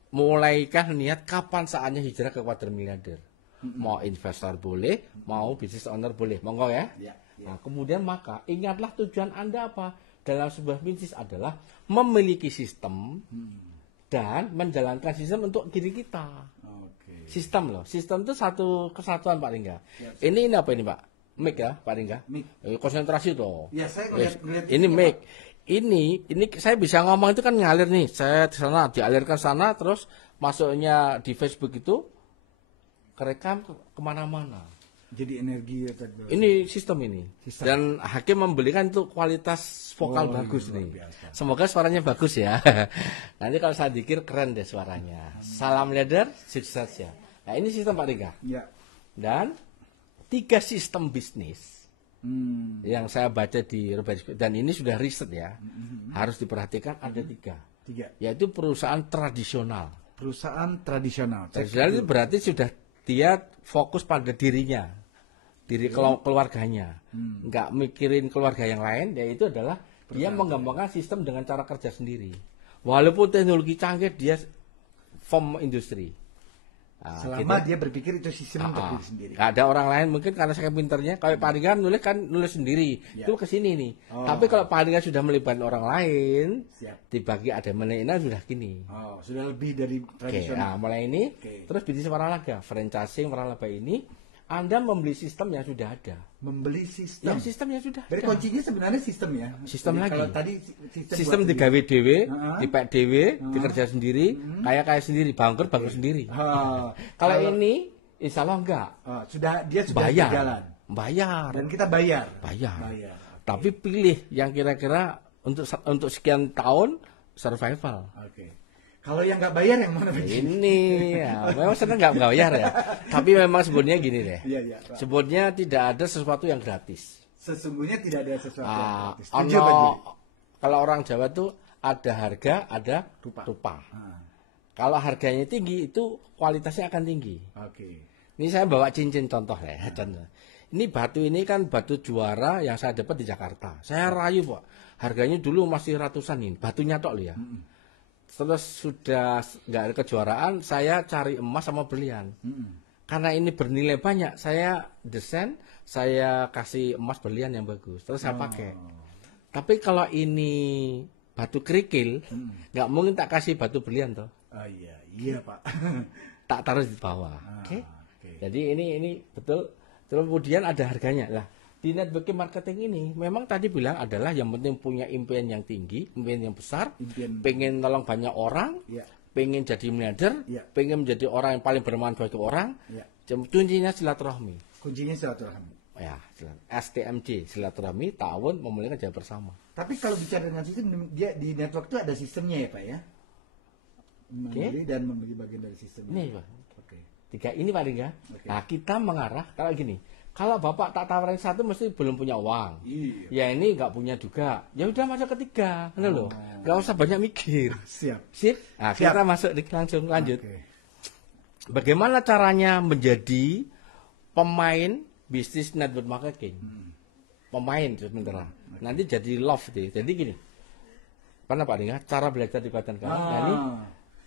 mulaikah niat kapan saatnya hijrah ke kuadran miliarder? Mau investor boleh, mau business owner boleh, monggo ya. Ya, Nah, kemudian maka ingatlah tujuan Anda apa dalam sebuah bisnis adalah memiliki sistem dan menjalankan sistem untuk diri kita. Oke. Sistem loh, sistem itu satu kesatuan Pak Ringga. Ini apa ini Pak? Mic ya Pak Ringga? Mic. Konsentrasi toh. Ya, saya Yes. ngeliat Ini itunya, mic. Ini saya bisa ngomong itu kan ngalir nih. Saya di sana dialirkan sana terus masuknya di Facebook itu kerekam kemana-mana. Jadi energi ya Pak. Ini sistem ini. Dan hakim membelikan itu kualitas vokal bagus luar nih. biasa. Semoga suaranya bagus ya. Nanti kalau saya dikir keren deh suaranya. Salam leader, sukses ya. Nah ini sistem Pak Ringga. Ya. Dan 3 sistem bisnis Yang saya baca di Robert, dan ini sudah riset ya, harus diperhatikan ada 3, yaitu perusahaan tradisional. Perusahaan tradisional. Tradisional itu berarti sudah dia fokus pada dirinya, keluarganya, nggak mikirin keluarga yang lain. Yaitu adalah dia mengembangkan sistem dengan cara kerja sendiri. Walaupun teknologi canggih, dia form industri. Nah, selama dia berpikir itu sistem untuk diri sendiri. Gak ada orang lain, mungkin karena saya pinternya. Kalau Pak Andika nulis sendiri, itu ke sini nih. Tapi kalau Pak Andika sudah melibatkan orang lain, dibagi ada menena sudah gini. Sudah lebih dari tradisional. Mulai ini, terus bisnis waralaba, franchising waralaba ini, Anda membeli sistem yang sudah ada. Membeli sistem. Yang sistem yang sudah. Jadi kuncinya sebenarnya sistem ya. Sistem lagi. Kalau tadi sistem digawe dhewe, dipek dhewe, dikerja sendiri, kaya sendiri, bangkrut sendiri. Kalau ini insya Allah enggak. Dia sudah bayar. Berjalan. Bayar. Dan kita bayar. Okay. Tapi pilih yang kira-kira untuk sekian tahun survival. Kalau yang nggak bayar yang mana? Ini ya, memang senang nggak bayar ya. Tapi memang sebetulnya gini deh. Sebetulnya tidak ada sesuatu yang gratis. Sesungguhnya tidak ada sesuatu yang gratis. Kalau orang Jawa tuh ada harga, ada rupa. Kalau harganya tinggi itu kualitasnya akan tinggi. Ini saya bawa cincin contoh ya. Contoh. Ini batu ini kan batu juara yang saya dapat di Jakarta. Saya rayu Pak. Harganya dulu masih ratusan ini. Batunya tok loh ya. Terus sudah nggak ada kejuaraan, saya cari emas sama berlian. Karena ini bernilai banyak, saya desain, saya kasih emas berlian yang bagus. Terus saya pakai. Tapi kalau ini batu kerikil, nggak mungkin tak kasih batu berlian toh. Iya Pak. Tak taruh di bawah. Jadi ini betul. Terus kemudian ada harganya lah. Di networking marketing ini memang tadi bilang adalah yang penting punya impian yang tinggi, impian yang besar, pengen nolong banyak orang, pengen jadi miliarder, pengen menjadi orang yang paling bermanfaat bagi orang. Kuncinya silaturahmi. Ya, STMJ, silaturahmi, ta'awun, memulihkan jalan bersama. Tapi kalau bicara dengan sistem, dia di network itu ada sistemnya ya Pak ya? Membeli dan membeli bagian dari sistemnya. Ini Pak. 3 ini Pak Ringga. Nah kita mengarah kalau gini. Kalau Bapak tak tawarin 1 mesti belum punya uang. Ya ini nggak punya juga. Ya udah masuk ketiga, loh. Nggak usah banyak mikir. Siap. Nah, kita masuk langsung lanjut. Bagaimana caranya menjadi pemain bisnis network marketing? Pemain sementara. Nanti jadi love deh. Jadi gini. Karena Pak Ringa, cara belajar di Badan kami. Ini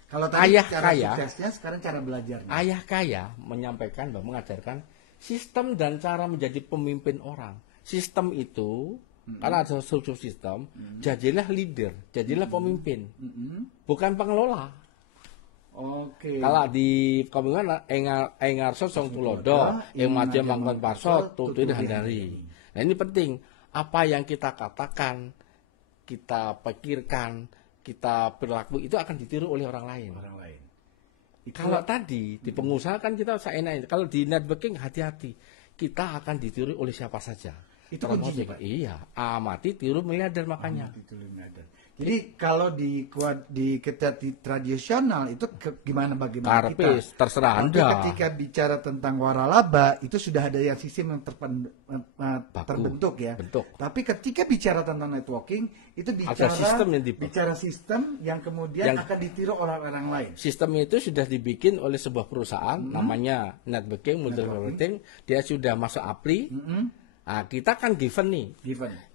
kalau tadi ayah cara kaya, suksesnya sekarang cara belajarnya. Ayah kaya menyampaikan bahwa mengajarkan sistem dan cara menjadi pemimpin orang. Sistem itu, karena ada subsistem, jadilah leader, jadilah pemimpin, bukan pengelola. Kalau di kebingungan engarso song tulodo, yang maja mangkon parso, tutu handari. Nah ini penting, apa yang kita katakan, kita pikirkan, kita berlaku itu akan ditiru oleh orang lain. Kalau tadi di pengusaha kan kita seenaknya. Kalau di networking hati-hati. Kita akan ditiru oleh siapa saja. Itu kuncinya Pak. Iya, amati tiru miliarder makanya. Jadi kalau di tradisional itu bagaimana Karpis, kita? Terserah Anda. Ketika bicara tentang waralaba itu sudah ada yang sistem yang terbentuk ya. Tapi ketika bicara tentang networking itu bicara sistem yang kemudian akan ditiru orang-orang lain. Sistem itu sudah dibikin oleh sebuah perusahaan namanya networking, multi marketing. Dia sudah masuk apli. Nah, kita kan given nih.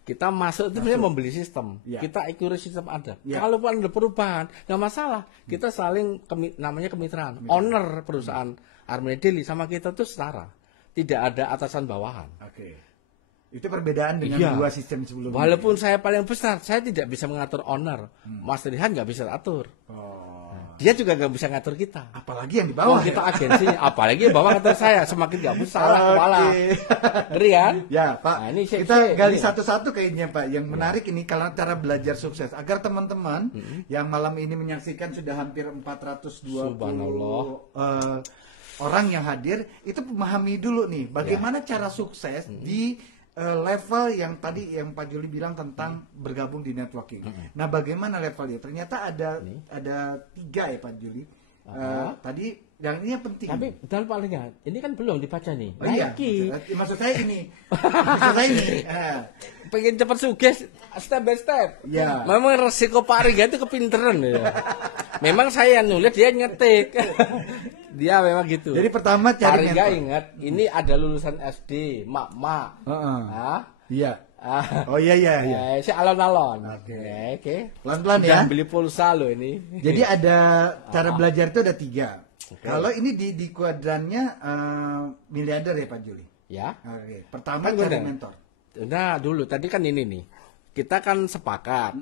Kita masuk itu sebenarnya membeli sistem. Kita ikuti sistem ada. Kalaupun ada perubahan, nggak masalah. Kita saling namanya kemitraan. Owner perusahaan Armani Daily sama kita tuh setara. Tidak ada atasan bawahan. Itu perbedaan dengan dua sistem sebelumnya. Walaupun saya paling besar, saya tidak bisa mengatur owner. Mas Rihan nggak bisa atur. Dia juga nggak bisa ngatur kita. Apalagi yang di bawah. Kita agensinya, apalagi yang bawah ngatur saya. Semakin nggak bisa kepala. Ngeri kan? Ya Pak. Nah, ini kita gali satu-satu kayaknya Pak. Yang menarik ini kalau cara belajar sukses. Agar teman-teman yang malam ini menyaksikan sudah hampir 420 orang yang hadir itu memahami dulu nih bagaimana cara sukses di level yang tadi yang Pak Juli bilang tentang bergabung di networking. Nah, bagaimana levelnya? Ternyata ada 3 ya Pak Juli. Tadi yang ini yang penting. Tapi dalam paling ini kan belum dibaca nih. Oh, iya. Maksud saya ini. Maksud saya ini. Pengen cepat sugih step by step. Ya. Memang resiko Pak Ringga itu kepinteran ya. Memang saya nulis dia ngetik. Dia memang gitu. Jadi pertama Pak cari Ringga mentor. ingat ini ada lulusan SD, mak-mak. Iya. Oh iya. Si alon-alon. Oke. Pelan-pelan ya. Jangan beli pulsa loh ini. Jadi ada cara belajar itu ada 3. Kalau ini di kuadrannya miliarder ya Pak Juli. Ya. Oke. Pertama Kan cari udah. mentor. Nah dulu tadi kan ini nih. Kita kan sepakat.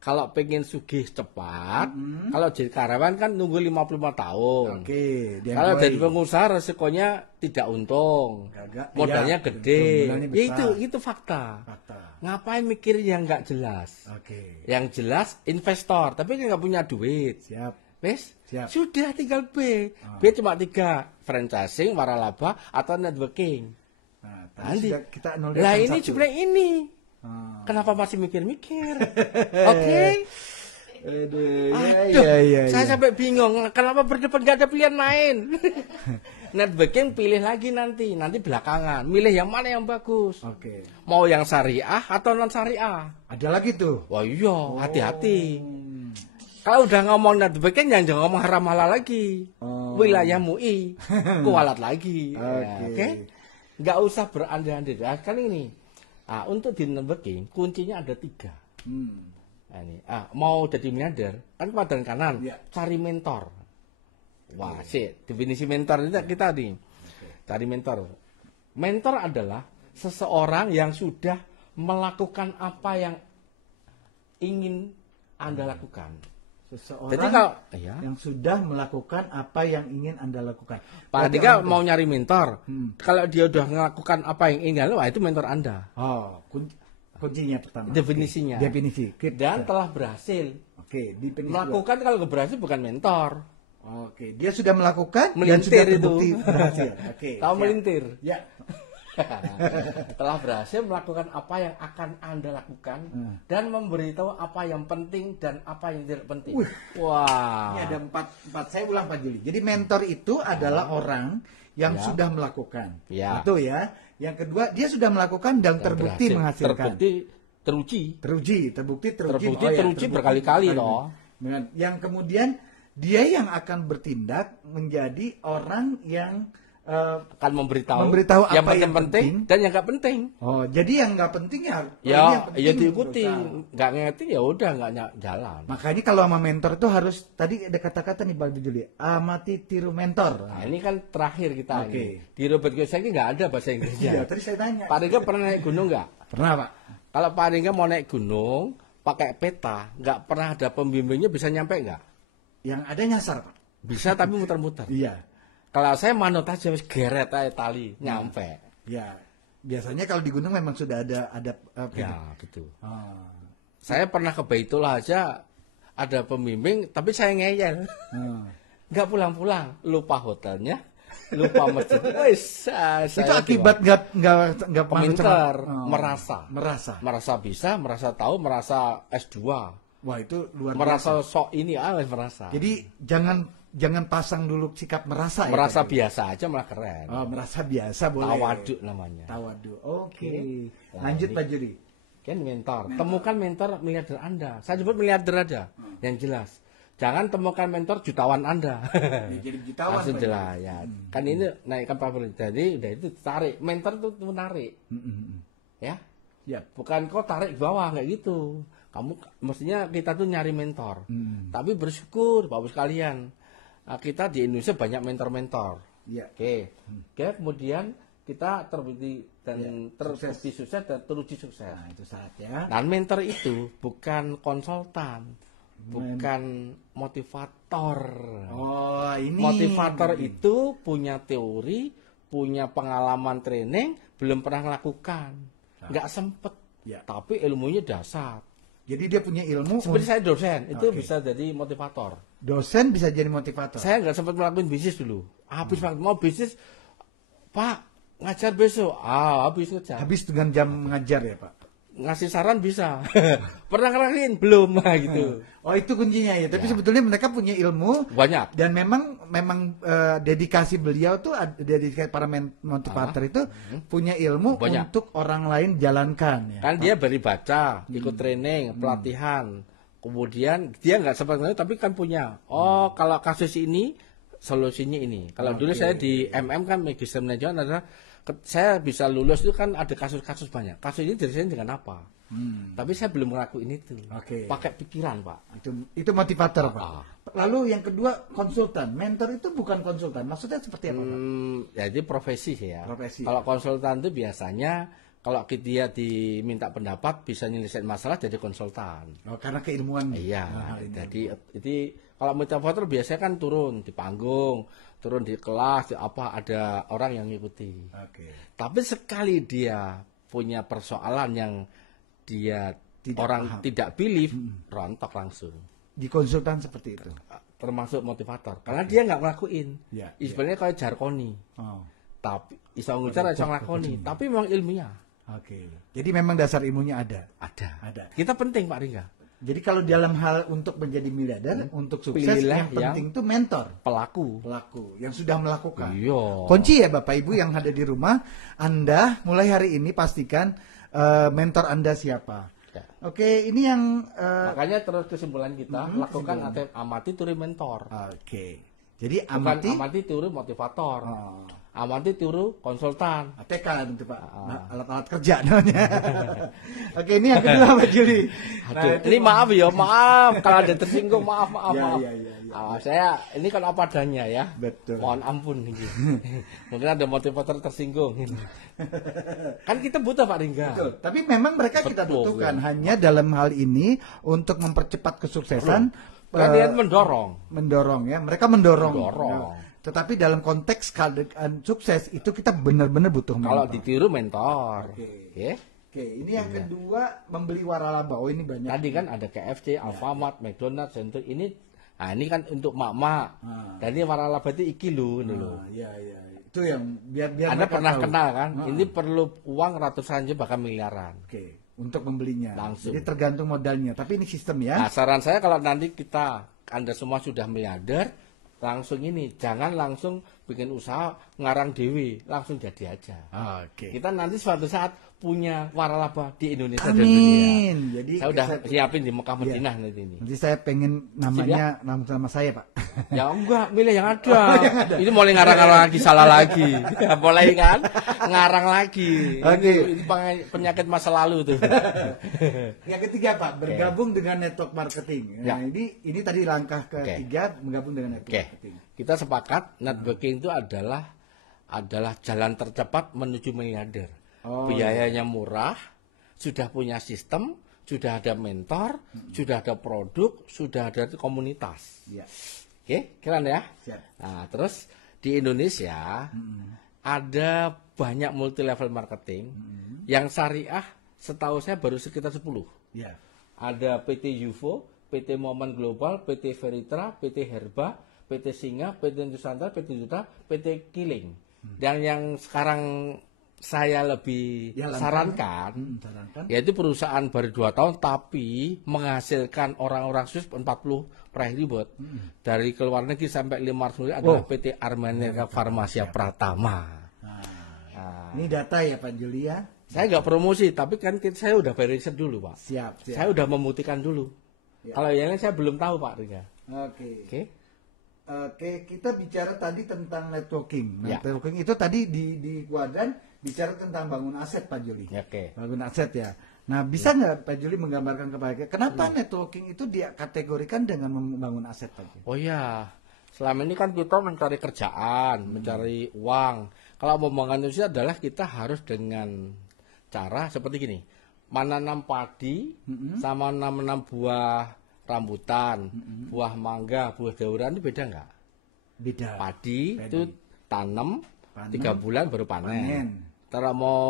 Kalau pengen sugih cepat, kalau jadi karyawan kan nunggu 55 tahun. Oke. Kalau jadi pengusaha resikonya tidak untung. Modalnya iya, gede. modalnya Ya besar. itu fakta. Fakta. Ngapain mikir yang nggak jelas? Oke. Yang jelas investor, tapi dia nggak punya duit. Siap. Wes, Siap. sudah tinggal B. B cuma 3, franchising, waralaba, atau networking. Nah, Nanti. tadi sudah kita Lah ini 0,1. sebenarnya ini. Kenapa masih mikir-mikir? Oke. Aduh, Aduh, iya. saya sampai bingung. Kenapa berdebat gak ada pilihan main? Networking pilih lagi nanti belakangan. Milih yang mana yang bagus? Oke. Mau yang syariah atau non syariah? Ada lagi tuh. Wah iya, hati-hati. Kalau udah ngomong networking jangan ngomong haram halal lagi. Wilayah MUI, kualat lagi. Oke. Nggak usah berandai-andai. Kan ini. Untuk di networking kuncinya ada 3. Nah, ini. Mau jadi miliarder kan kuadran kanan, cari mentor. Wah, definisi mentor itu kita nih. Cari mentor. Mentor adalah seseorang yang sudah melakukan apa yang ingin Anda lakukan. Seseorang Jadi kalau yang sudah melakukan apa yang ingin Anda lakukan. Pak Andika mau nyari mentor, kalau dia udah melakukan apa yang ingin, wah itu mentor Anda. Oh, kuncinya pertama. Definisinya. Oke. Definisi. Dan telah berhasil. Oke, definisi. Melakukan kalau nggak berhasil bukan mentor. Oke, dia sudah melakukan dan Melintir sudah itu. terbukti berhasil. Oke. Tahu siap. melintir? Ya. Telah berhasil melakukan apa yang akan Anda lakukan dan memberitahu apa yang penting dan apa yang tidak penting. Wah. Ini ada 4. Saya ulang Pak Juli. Jadi mentor itu adalah orang yang sudah melakukan. Ya. Itu ya. Yang kedua, dia sudah melakukan dan terbukti Berhasil. menghasilkan. Terbukti, Teruji teruji berkali-kali loh. Yang kemudian dia yang akan bertindak menjadi orang yang Akan memberitahu apa yang yang penting dan yang nggak penting. Oh, jadi yang nggak penting ya ini Ya, yang penting ya diikuti. berusaha. Nggak ngerti ya udah nggak jalan. Makanya kalau sama mentor tuh harus tadi ada kata-kata nih Pak Juli, amati tiru mentor. Nah, ini kan terakhir kita Oke. ini. Di Robert Kiyosaki nggak ada bahasa Inggrisnya. Iya, tadi saya tanya. Pak Ringga pernah naik gunung nggak? Pernah, Pak. Kalau Pak Ringga mau naik gunung pakai peta, nggak pernah ada pembimbingnya, bisa nyampe nggak? Yang ada nyasar, Pak. Bisa tapi muter-muter. Iya. Kalau saya manut aja wis geret aja tali nyampe. Ya. Biasanya kalau di gunung memang sudah ada Ya, betul. Ah. Saya pernah ke Baitullah aja ada pembimbing tapi saya ngeyel. Nggak pulang-pulang, lupa hotelnya, lupa masjid. Wis, Itu akibat nggak pinter, merasa bisa, merasa tahu, merasa S2. Wah, itu luar Merasa biasa. sok ini merasa. Jadi jangan pasang dulu sikap merasa ya. Merasa Pak? biasa aja malah keren. Oh, merasa biasa boleh. Tawaduk namanya. Tawadu. Oke. Nah, Lanjut ini- Pak Juri. Kan mentor. Temukan mentor miliarder Anda. Saya sebut miliarder aja. Yang jelas. Jangan temukan mentor jutawan Anda. Ya, jadi jutawan, Langsung Pak. jelas ya. Kan ini naikkan favorit. Jadi udah itu tarik. Mentor itu menarik. Ya. Ya. Bukan kok tarik ke bawah kayak gitu. Kamu mestinya kita tuh nyari mentor. Tapi bersyukur Bapak sekalian. Kita di Indonesia banyak mentor-mentor. Ya. Oke, kemudian kita terbukti dan terbukti sukses dan teruji sukses. Nah, itu saatnya. Nah, mentor itu bukan konsultan, bukan motivator. Oh, ini. Motivator itu punya teori, punya pengalaman training, belum pernah melakukan, nggak sempet. Ya. Tapi ilmunya dasar. Jadi dia punya ilmu. Seperti saya dosen, itu Oke. bisa jadi motivator. Dosen bisa jadi motivator. Saya nggak sempat melakukan bisnis dulu. Habis mau bisnis, Pak ngajar besok. Habis ngejar. Habis dengan jam mengajar ya, Pak. ngasih saran bisa. Pernah ngerasain belum nah, gitu. Oh itu kuncinya ya. Tapi Ya. sebetulnya mereka punya ilmu Banyak. dan memang dedikasi beliau tuh dedikasi para motivator itu punya ilmu Banyak. untuk orang lain jalankan ya. Kan dia beri baca, ikut training, pelatihan. Kemudian dia nggak seperti itu, tapi kan punya. Oh, kalau kasus ini solusinya ini. Kalau dulu saya di MM kan magister manajemen adalah saya bisa lulus itu kan ada kasus-kasus banyak. Kasus ini dirinya dengan apa? Tapi saya belum ngelakuin itu. Oke. Pakai pikiran, Pak. Itu motivator, Pak. Ah. Lalu yang kedua konsultan. Mentor itu bukan konsultan. Maksudnya seperti apa, Pak? Ya itu profesi sih ya. Profesi. Kalau konsultan itu biasanya kalau dia diminta pendapat bisa nyelesain masalah jadi konsultan. Oh, karena keilmuan. Iya, hal ini. jadi kalau motivator biasanya kan turun di panggung, turun di kelas, ada orang yang ngikuti. Oke. Tapi sekali dia punya persoalan yang dia Tidak orang paham. tidak believe, rontok langsung. Di konsultan seperti itu. Termasuk motivator, karena dia nggak ngelakuin. Ya, Sebenarnya kayak jarkoni, Oh. tapi iso ngujar iso nglakoni, tapi memang ilmiah. Oke. Jadi memang dasar ilmunya ada. Ada. Kita penting Pak Ringga. Jadi kalau dalam hal untuk menjadi miliarder, untuk sukses Pilihlah yang penting itu mentor, Pelaku. yang sudah melakukan. Iya. Kunci ya Bapak Ibu yang ada di rumah, Anda mulai hari ini pastikan mentor Anda siapa. Ya. Oke, ini yang Makanya terus kesimpulan kita lakukan amati turu mentor. oke. Jadi Bukan amati amati turu motivator. Oh. Amati turu konsultan. ATK itu Pak, alat-alat kerja namanya. Oke, ini yang kedua Pak Juli. Aduh, ini maaf kalau ada tersinggung maaf. Ya, maaf. ya. Saya ini kan apa adanya ya. Betul. Mohon ampun ini. Mungkin ada motivator tersinggung. Kan kita butuh Pak Ringga. Betul. Tapi memang mereka kita Betul, butuhkan ya. hanya dalam hal ini untuk mempercepat kesuksesan. Kalian mendorong. Mendorong ya, mereka mendorong. Mendorong. Nah, tetapi dalam konteks keadaan sukses itu kita benar-benar butuh Kalau mentor. ditiru mentor. Oke. Oke. Oke, ini yang kedua membeli waralaba. Oh ini banyak. Tadi kan ada KFC, Alfamart, McDonald's, Century. Ini kan untuk mak-mak. Dan ini waralaba itu iki lho, ini lho. Iya. Itu yang biar Anda mereka pernah tahu. kenal kan? Ini perlu uang ratusan juta bahkan miliaran. Oke, untuk membelinya. Langsung. Jadi tergantung modalnya. Tapi ini sistem ya. Nah, saran saya kalau nanti Anda semua sudah miliarder, langsung ini, jangan langsung bikin usaha ngarang dewi, langsung jadi aja. Oke. Kita nanti suatu saat punya waralaba di Indonesia dan Amin. dunia. Jadi Saya udah saya- siapin di Mekah Madinah nanti ini. Nanti saya pengen namanya nama saya Pak. Ya enggak, milih yang ada. Ini mulai ngarang-ngarang lagi, salah lagi. Ya, mulai kan, ngarang lagi. Oke. Ini penyakit masa lalu tuh. Yang ketiga Pak, bergabung dengan network marketing. Ya. Nah, ini tadi langkah ketiga bergabung dengan network Oke, marketing. kita sepakat networking itu adalah jalan tercepat menuju miliarder. Oh, Biayanya murah, sudah punya sistem, sudah ada mentor, sudah ada produk, sudah ada komunitas. Iya. Oke, keren ya? Siap. Nah, terus di Indonesia ada banyak multi level marketing yang syariah setahu saya baru sekitar 10. Iya. Ada PT UFO, PT Momen Global, PT Veritra, PT Herba, PT Singa, PT Nusantara, PT Duta, PT Kiling. Dan yang sekarang saya lebih Ya, sarankan, sarankan. yaitu perusahaan baru 2 tahun tapi menghasilkan orang-orang sukses 40 peraih ribet. Dari ke luar negeri sampai 500 miliar adalah PT Armanica Farmasia Pratama. Nah, ini data ya Pak Juli ya. Saya nggak promosi, tapi kan saya udah riset dulu, Pak. Siap. Saya udah membuktikan dulu. Ya. Kalau yang lain saya belum tahu, Pak Ringga. Oke. Oke. Oke, kita bicara tadi tentang networking. Ya. Networking itu tadi di kuadran bicara tentang bangun aset Pak Juli. Ya, oke. Bangun aset ya. Nah, bisa nggak Pak Juli menggambarkan kepada kita kenapa networking itu dia kategorikan dengan membangun aset Pak Juli? Oh ya, selama ini kan kita mencari kerjaan, mencari uang. Kalau membangun Indonesia adalah kita harus dengan cara seperti gini. Menanam padi sama menanam buah rambutan, buah mangga, buah dauran itu beda nggak? Beda. Padi itu tanam 3 bulan baru panen. Panen. Kalau mau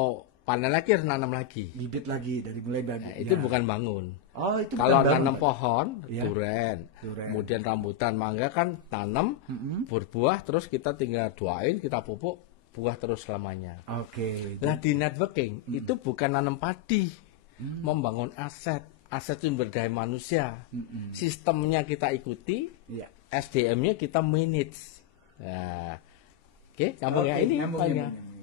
panen lagi harus nanam lagi. Bibit lagi dari mulai babi. Nah, itu bukan bangun. Oh, itu Kalau bukan bangun, nanam Pak. pohon, Ya. duren, Duren. kemudian rambutan, mangga kan tanam, berbuah, terus kita tinggal doain, kita pupuk, buah terus selamanya. Oke. Nah di networking itu bukan nanam padi, membangun aset sumber daya manusia. Sistemnya kita ikuti, Iya. SDM-nya kita manage. Nah, oke, nyambung ya ini nyambung.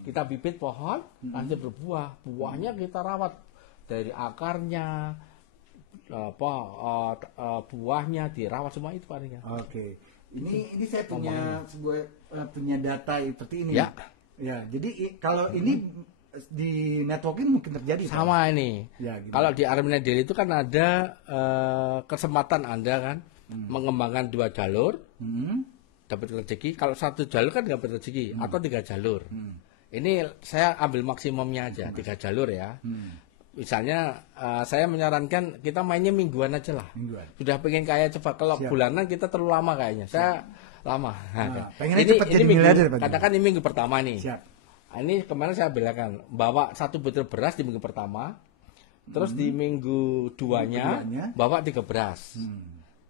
kita bibit pohon, nanti berbuah. Buahnya kita rawat dari akarnya, buahnya dirawat semua itu Pak Ringa. Oke. Ini saya punya data seperti ini. Ya. Ya, jadi kalau ini di networking mungkin terjadi Sama ini. Ya, gitu. Kalau di Armenia Daily itu kan ada kesempatan Anda kan mengembangkan 2 jalur, dapat rezeki. Kalau 1 jalur kan dapat rezeki, atau 3 jalur. Ini saya ambil maksimumnya aja, 3 jalur ya. Misalnya saya menyarankan kita mainnya mingguan aja lah. Sudah pengen kaya cepat. Kalau bulanan kita terlalu lama kayaknya. Saya lama. Pengennya cepat jadi miliarder, Pak. Katakan ini minggu pertama nih. Siap. Ini kemarin saya belakan bawa 1 butir beras di minggu pertama, terus di minggu 2-nya bawa 3 beras,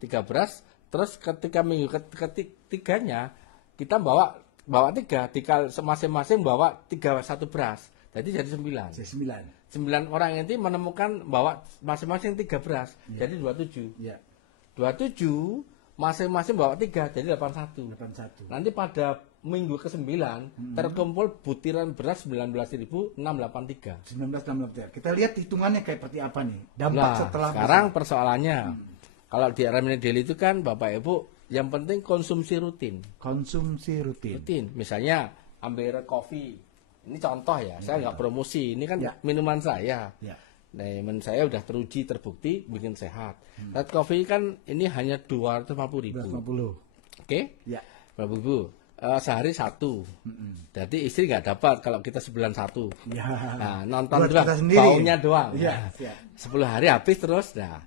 3 beras, terus ketika minggu ketiganya kita bawa 3, masing-masing bawa 1 beras, jadi 9. 9 orang ini menemukan bawa masing-masing 3 beras, jadi 27. 27 masing-masing bawa 3, jadi 81. Nanti pada minggu ke-9 terkumpul butiran beras 19.683. 1983. Kita lihat hitungannya kayak seperti apa nih. Dampak setelah sekarang persoalannya kalau di Armenia Daily itu kan Bapak Ibu yang penting konsumsi rutin. Misalnya ambil kopi. Ini contoh ya, saya nggak promosi. Ini kan minuman saya. Nah, minuman saya udah teruji, terbukti bikin sehat. Red coffee kan ini hanya 250.000. Oke? Ya. Berapa ribu? Sehari 1. Jadi istri nggak dapat kalau kita sebulan 1. Nah, nonton doang, baunya doang. 10 hari habis terus. Nah,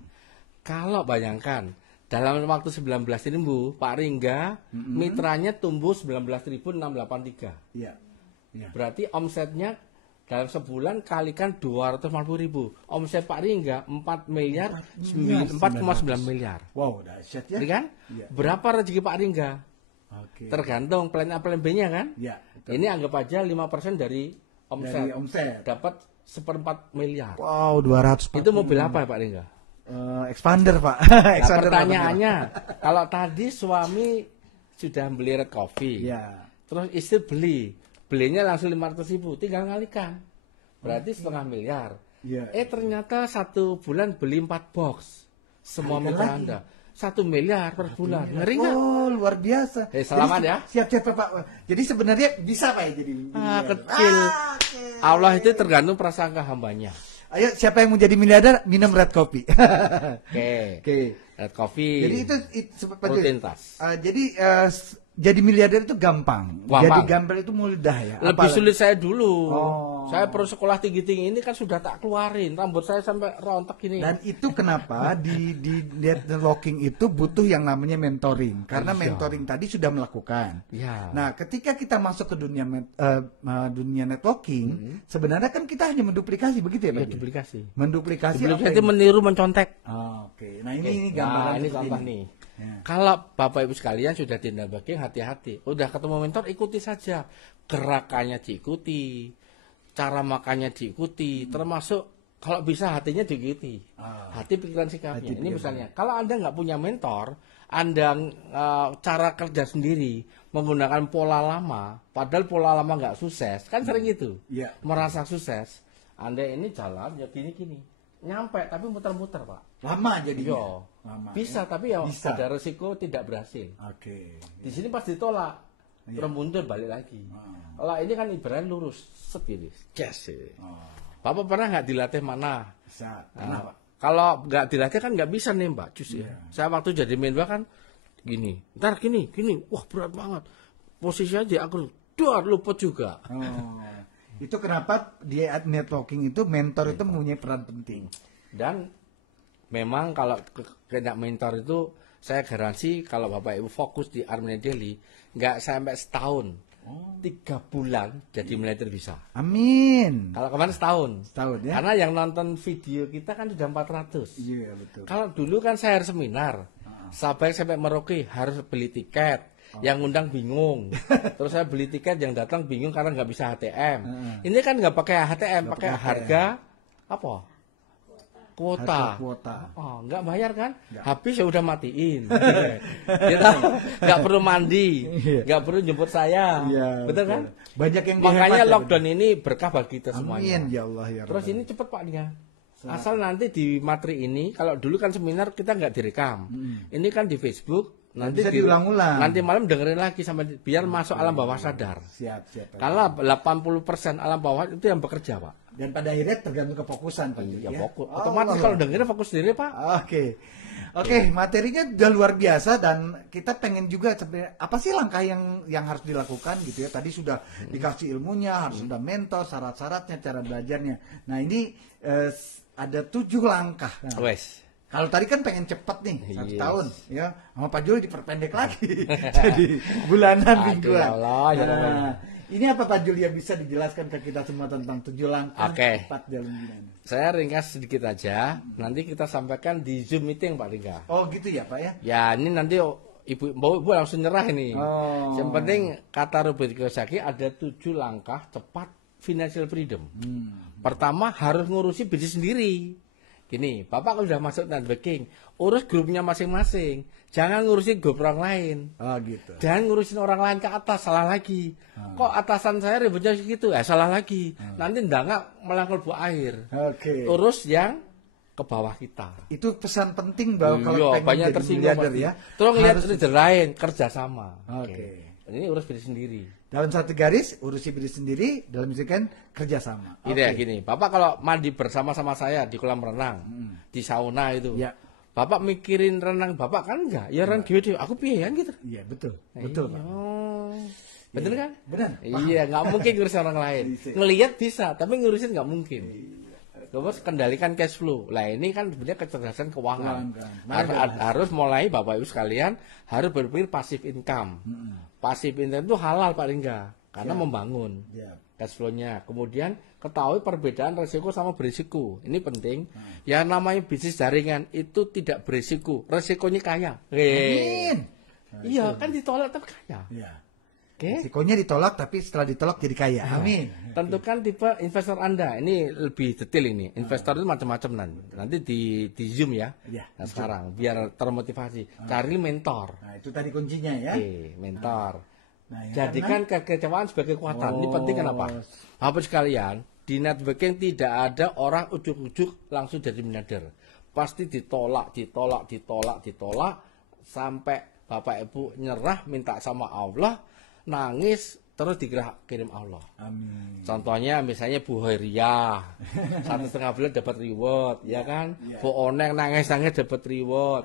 kalau bayangkan dalam waktu 19 ini Bu, Pak Ringga mitranya tumbuh 19.683. Berarti omsetnya dalam sebulan kalikan 250.000. Omset Pak Ringga 4,9 miliar. Wow, dahsyat ya. Ini kan? Berapa rezeki Pak Ringga? Tergantung plan A plan B-nya kan? Ini anggap aja 5% dari omset. Dapat 1/4 miliar. Wow, 200. Itu mobil apa ya Pak Ringga? Expander, Pak. Expander. Pertanyaannya, kalau tadi suami sudah beli red coffee. Terus istri belinya langsung 500.000, tinggal ngalikan. Berarti 1/2 miliar. Ternyata 1 bulan beli 4 box. Semua mitra Anda. 1 miliar per bulan. Ngeri nggak? Oh, luar biasa. Selamat ya. Siap Pak. Jadi sebenarnya bisa Pak ya jadi miliar. Kecil. Allah itu tergantung prasangka hambanya. Ayo, siapa yang mau jadi miliarder minum red coffee. Oke. Red coffee. Jadi itu seperti rutinitas. Jadi miliarder itu gampang. Jadi gambler itu mudah ya. Lebih sulit saya dulu. Saya perlu sekolah tinggi-tinggi ini kan sudah tak keluarin. Rambut saya sampai rontok ini. Dan itu kenapa di networking itu butuh yang namanya mentoring. Karena mentoring tadi sudah melakukan. Nah, ketika kita masuk ke dunia networking, sebenarnya kan kita hanya menduplikasi begitu ya Pak? Menduplikasi meniru, mencontek. Oke. Nah, ini gambaran. Ini contoh nih. Kalau Bapak Ibu sekalian sudah tindak bagi hati-hati. Udah ketemu mentor ikuti saja. Gerakannya diikuti, cara makannya diikuti, termasuk kalau bisa hatinya diikuti. Hati, pikiran, sikapnya. Ini misalnya, kalau Anda nggak punya mentor, Anda cara kerja sendiri menggunakan pola lama, padahal pola lama nggak sukses, kan sering gitu. Merasa sukses, Anda ini jalan ya gini-gini. Nyampe tapi muter-muter Pak. Lama jadi. Bisa tapi ya ada resiko tidak berhasil. Di sini pas ditolak, mundur balik lagi. Kalau ini kan ibarat lurus, segini. Bapak pernah nggak dilatih mana? Pernah Pak. Kalau nggak dilatih kan nggak bisa nembak ya. Saya waktu jadi menwa kan gini, ntar gini, wah berat banget. Posisi aja aku, luput juga. Itu kenapa di networking itu mentor itu mempunyai peran penting. Dan memang kalau kena mentor itu saya garansi kalau Bapak Ibu fokus di Armenia Daily nggak sampai setahun, 3 bulan jadi miliarder bisa. Amin. Kalau kemarin setahun ya. Karena yang nonton video kita kan sudah 400. Iya betul. Kalau dulu kan saya harus seminar, sampai Merauke harus beli tiket. Yang ngundang bingung. Terus saya beli tiket, yang datang bingung karena nggak bisa HTM. Ini kan nggak pakai HTM, pakai harga apa? kuota. kuota. Oh, nggak bayar kan? Nggak. Habis ya udah matiin. Kita nggak perlu mandi, Iya. nggak perlu jemput saya. Iya, betul kan? Banyak yang Makanya dihemat ya, lockdown ini berkah bagi kita semuanya. Amin ya Allah ya Terus Rabbal. ini cepet Pak Nia. Asal nanti di materi ini, kalau dulu kan seminar kita nggak direkam. Ini kan di Facebook, nanti bisa diulang-ulang. Nanti malam dengerin lagi sampai biar masuk alam bawah sadar. Siap. Kalau 80% alam bawah itu yang bekerja Pak. Dan pada akhirnya tergantung kefokusan Pak. Ya, ya. fokus. Oh, Otomatis Allah. kalau dengerin fokus sendiri Pak. Oke, materinya udah luar biasa dan kita pengen juga sebenarnya apa sih langkah yang harus dilakukan gitu ya. Tadi sudah dikasih ilmunya, harus sudah mentor, syarat-syaratnya, cara belajarnya. Nah, ini ada 7 langkah. Nah, Wes. kalau tadi kan pengen cepet nih, 1 Yes. tahun ya. Sama Pak Juli diperpendek lagi. Jadi bulanan Aduh, mingguan. ya Allah, ya Nah, Allah. ini apa Pak Juli yang bisa dijelaskan ke kita semua tentang 7 langkah Oke. cepat dalam gimana? Saya ringkas sedikit aja. Nanti kita sampaikan di Zoom meeting Pak Ringga. Oh gitu ya Pak ya? Ya ini nanti ibu langsung nyerah ini. Oh. Yang penting kata Robert Kiyosaki ada 7 langkah cepat financial freedom. Pertama harus ngurusi bisnis sendiri. Gini, Bapak kalau sudah masuk networking, urus grupnya masing-masing. Jangan ngurusin grup orang lain. Oh gitu. Jangan ngurusin orang lain ke atas, salah lagi. Kok atasan saya ributnya segitu? Salah lagi. Nanti nggak melangkul bu air. Oke. Urus yang ke bawah kita. Itu pesan penting bahwa kalau Iya, pengen banyak jadi tersinggung miliarder pasti. ya. Terus ngeliat harus- leader lain kerjasama. Oke. Ini urus diri sendiri. Dalam satu garis urusi diri sendiri, dalam misalkan kerjasama. Ini ya gini, Bapak kalau mandi bersama-sama saya di kolam renang, di sauna itu, Ya. Bapak mikirin renang Bapak kan enggak? Ya renang dewe aku piye kan gitu. Iya betul, betul Pak. Oh, bener kan? Benar. Iya, nggak mungkin ngurusin orang lain. Ngelihat bisa, tapi ngurusin nggak mungkin. Terus kendalikan cash flow. Lah ini kan sebenarnya kecerdasan keuangan. Harus mulai Bapak Ibu sekalian harus berpikir passive income. Passive income itu halal Pak Ringga karena membangun Ya. cash flow-nya. Kemudian ketahui perbedaan resiko sama berisiko. Ini penting. Yang namanya bisnis jaringan itu tidak berisiko, resikonya kaya. Amin. Iya, kan ditolak tapi kaya. Ya. Oke. Risikonya ditolak tapi setelah ditolak jadi kaya. Amin. Tentukan tipe investor Anda. Ini lebih detail ini. Investor itu macam-macam nanti di Zoom ya. Ya, Nah, sekarang biar termotivasi. Cari mentor. Nah, itu tadi kuncinya ya. Oke, mentor. Nah, yang Jadikan kekecewaan sebagai kekuatan. Ini penting kenapa? Bapak sekalian, di networking tidak ada orang ujuk-ujuk langsung jadi miliarder. Pasti ditolak sampai Bapak Ibu nyerah minta sama Allah, nangis terus kirim Allah. Amin. Contohnya misalnya Bu Hoiriah 1,5 bulan dapat reward, ya kan? Bu Oneng nangis dapat reward.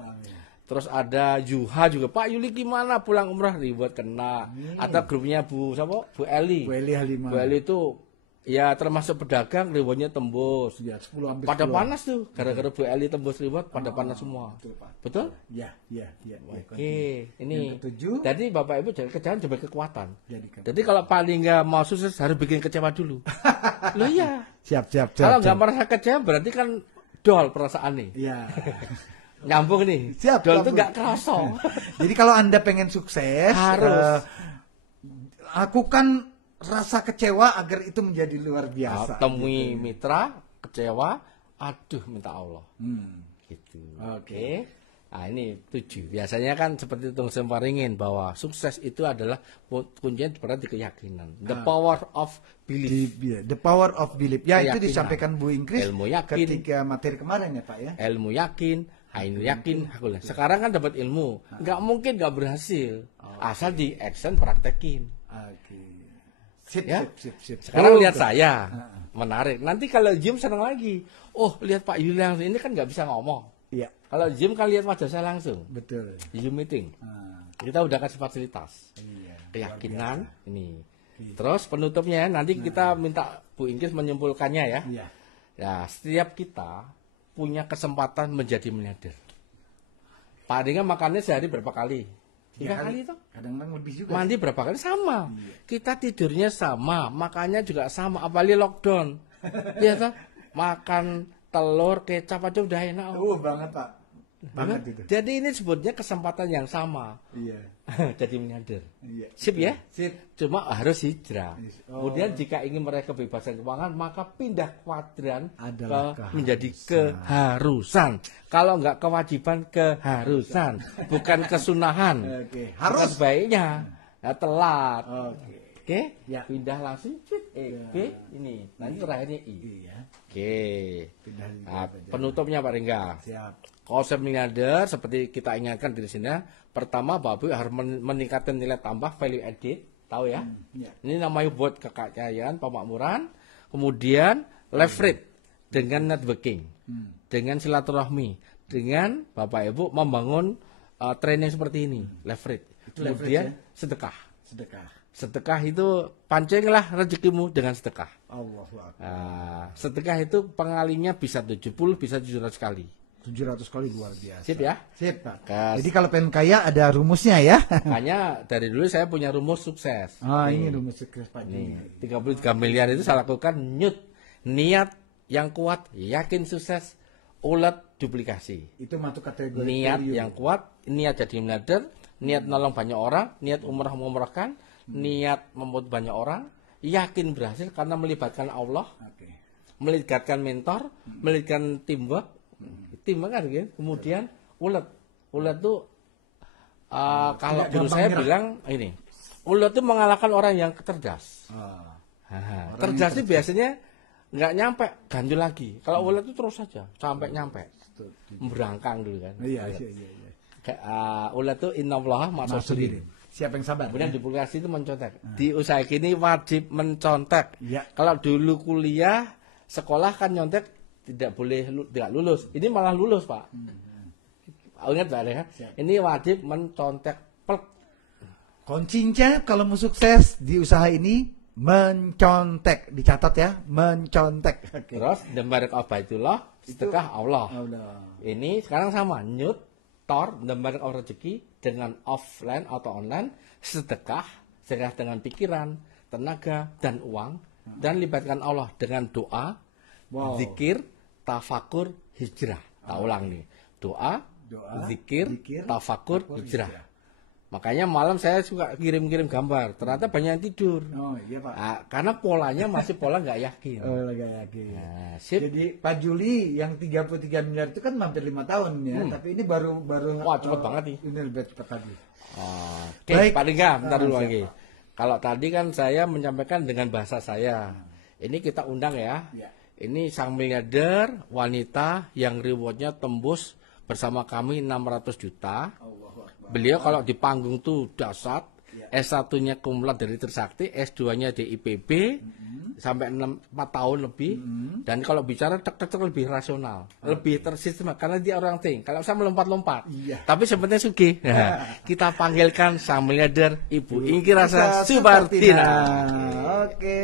Terus ada Yuha juga, Pak Yuli gimana pulang umrah reward kena. Atau grupnya Bu siapa? Bu Eli. Bu Eli Halimah. Bu Eli itu ya termasuk pedagang rewardnya tembus. Ya, 10 hampir Pada 10. panas tuh, gara-gara Bu Eli tembus reward pada panas semua. Betul, Pak. Betul? Ya. Oke, ini. Yang ketujuh. Jadi Bapak Ibu jangan kecewa coba kekuatan. Jadikan. Jadi kalau paling nggak mau sukses harus bikin kecewa dulu. Loh iya. Siap. Kalau nggak merasa kecewa berarti kan dol perasaan nih. Iya. Nyambung nih. Siap, Dol itu nyambung. nggak kerasa. Jadi kalau Anda pengen sukses, Harus. lakukan rasa kecewa agar itu menjadi luar biasa. Temui mitra, kecewa, aduh minta Allah. Gitu. Oke. Nah ini 7. Biasanya kan seperti Tung Semparingin bahwa sukses itu adalah kuncinya berada di keyakinan. The power of belief. The power of belief. Ya, itu Keyakinan. disampaikan Bu Ingkris Ilmu yakin. ketika materi kemarin ya Pak ya. Ilmu yakin, ainul yakin, hakul. Sekarang kan dapat ilmu, nggak mungkin nggak berhasil, asal di action praktekin. Oke. Sip. Ya. Sip. Sekarang Oh, lihat saya, menarik. Nanti kalau Jim senang lagi, oh lihat Pak Yuli langsung, ini kan nggak bisa ngomong. Iya, Kalau Jim kan lihat wajah saya langsung betul. di Zoom meeting. Ah, Kita udah kasih fasilitas, iya. keyakinan ini. Terus penutupnya nanti kita minta Bu Ingkris menyimpulkannya ya. Iya. Ya, setiap kita punya kesempatan menjadi miliarder. Pak Adinga makannya sehari berapa kali? 3 kali itu. Kadang-kadang lebih juga. Mandi berapa kali sama. Kita tidurnya sama, makannya juga sama, apalagi lockdown. Iya toh? Makan telur, kecap aja udah enak. Banget Pak. banget itu. Jadi ini sebutnya kesempatan yang sama. Iya. Jadi miliarder. Iya. Sip ya? Sip. Cuma harus hijrah. Oh. Kemudian jika ingin meraih kebebasan keuangan, maka pindah kuadran Adalah menjadi keharusan. Kalau enggak kewajiban, keharusan, bukan kesunahan. Oke, Bukan harus. sebaiknya. Ya, telat. Oke. Oke, Ya. pindah langsung B ini. Nanti terakhirnya I. Iya. Oke. Pindah di Nah, penutupnya Pak Ringga. Siap. Konsep miliarder seperti kita ingatkan di sini. Pertama, Bapak harus meningkatkan nilai tambah value added, tahu ya? Ya. Ini namanya buat kekayaan, pemakmuran. Kemudian leverage dengan networking, dengan silaturahmi, dengan Bapak Ibu membangun training seperti ini, leverage. Itu Kemudian leverage ya? sedekah. Sedekah. Sedekah itu pancinglah rezekimu dengan sedekah. Allahu Akbar. Nah, sedekah itu pengalinya bisa 70, bisa 700 kali. 700 kali luar biasa. Sip ya? Sip, Pak. Kas. Jadi kalau pengen kaya ada rumusnya ya. Makanya dari dulu saya punya rumus sukses. Ah, ini rumus sukses Pak Nih, Juni. 33 miliar itu saya lakukan niat yang kuat, yakin sukses, ulet duplikasi. Itu masuk kategori Niat value. yang kuat, niat jadi miliarder, niat nolong banyak orang, niat umrah mengumrahkan, niat membuat banyak orang, yakin berhasil karena melibatkan Allah, Oke. melibatkan mentor, melibatkan teamwork, kan gitu. Kemudian ulet tuh kalau tidak guru gampang saya nyerah. bilang ini, ulet tuh mengalahkan orang yang cerdas. Ah, Haha, Orang cerdas yang itu biasanya nggak nyampe, ganjil lagi. Kalau ulet itu terus saja sampai nyampe, berangkang dulu kan. iya, iya, iya. Kayak, ulet itu innallaha ma'as-sabirin. Siapa yang sabar? Kemudian ya? duplikasi itu mencontek. Di usaha ini wajib mencontek. Iya. Kalau dulu kuliah, sekolah kan nyontek tidak boleh tidak lulus. Ini malah lulus, Pak. Ingat Pak ya? Ini wajib mencontek. Plek. Kuncinya kalau mau sukses di usaha ini mencontek, dicatat ya, mencontek. Oke. Terus dembarek abaidullah, sedekah Allah. Allah. Ini sekarang sama, nyut, tor, dembarek rezeki dengan offline atau online, sedekah dengan pikiran, tenaga, dan uang, dan libatkan Allah dengan doa, Wow. zikir, tafakur, hijrah. Tak ulang nih, doa, zikir, tafakur, hijrah. Makanya malam saya suka kirim-kirim gambar, ternyata banyak yang tidur. Oh iya Pak. Karena polanya masih pola nggak yakin. Oh nggak yakin. Nah, sip. Jadi Pak Juli yang 33 miliar itu kan hampir 5 tahun ya, tapi ini baru Wah, cepet banget nih. Ini lebih cepat tadi. Oke, Baik. Pak Ringga, bentar dulu siap, lagi. Kalau tadi kan saya menyampaikan dengan bahasa saya. Ini kita undang ya. Ya. Ini sang miliarder wanita yang rewardnya tembus bersama kami 600 juta. Beliau kalau di panggung tuh dasar. S1-nya kumlat dari Trisakti, S2-nya di IPB, sampai 4 tahun lebih. Dan kalau bicara tek lebih rasional, lebih tersistematis karena dia orang ting. Kalau saya melompat-lompat, Iya. tapi sebenarnya sugih. Nah, kita panggilkan sang miliarder Ibu Ingki Rasa Supartina. Oke.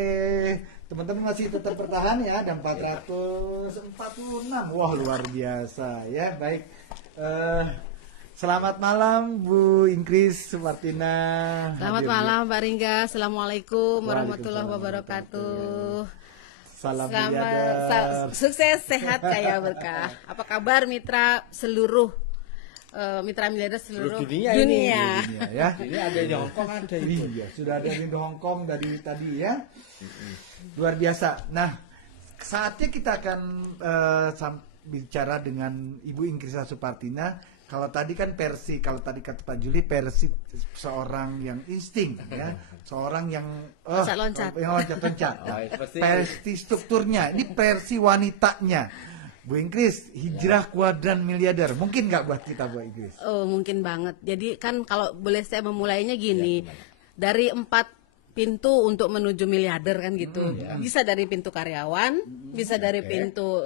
Teman-teman masih tetap bertahan ya, ada 446. Wah, luar biasa ya. Baik. Selamat malam Bu Ingkris Supartina. Selamat Hadir, malam Pak Ringga. Assalamualaikum warahmatullahi wabarakatuh. Salam Selamat miliarder. sukses, sehat, kaya berkah. Apa kabar mitra seluruh mitra miliarder seluruh dunia dunia. ini. Ya. Ini ada di Hongkong, ada itu. Iya, sudah ada di Hong Kong dari tadi ya. Luar biasa. Nah, saatnya kita akan bicara dengan Ibu Ingkrisa Supartina. Kalau tadi kan versi, kalau tadi kata Pak Juli versi seorang yang insting ya, seorang yang Loncat-loncat. yang loncat-loncat. Oh, versi- Versi strukturnya, ini versi wanitanya. Bu Ingkris, hijrah kuadran miliarder. Mungkin nggak buat kita Bu Ingkris? Oh, mungkin banget. Jadi kan kalau boleh saya memulainya gini. Dari 4 pintu untuk menuju miliarder kan gitu. Bisa dari pintu karyawan, bisa dari pintu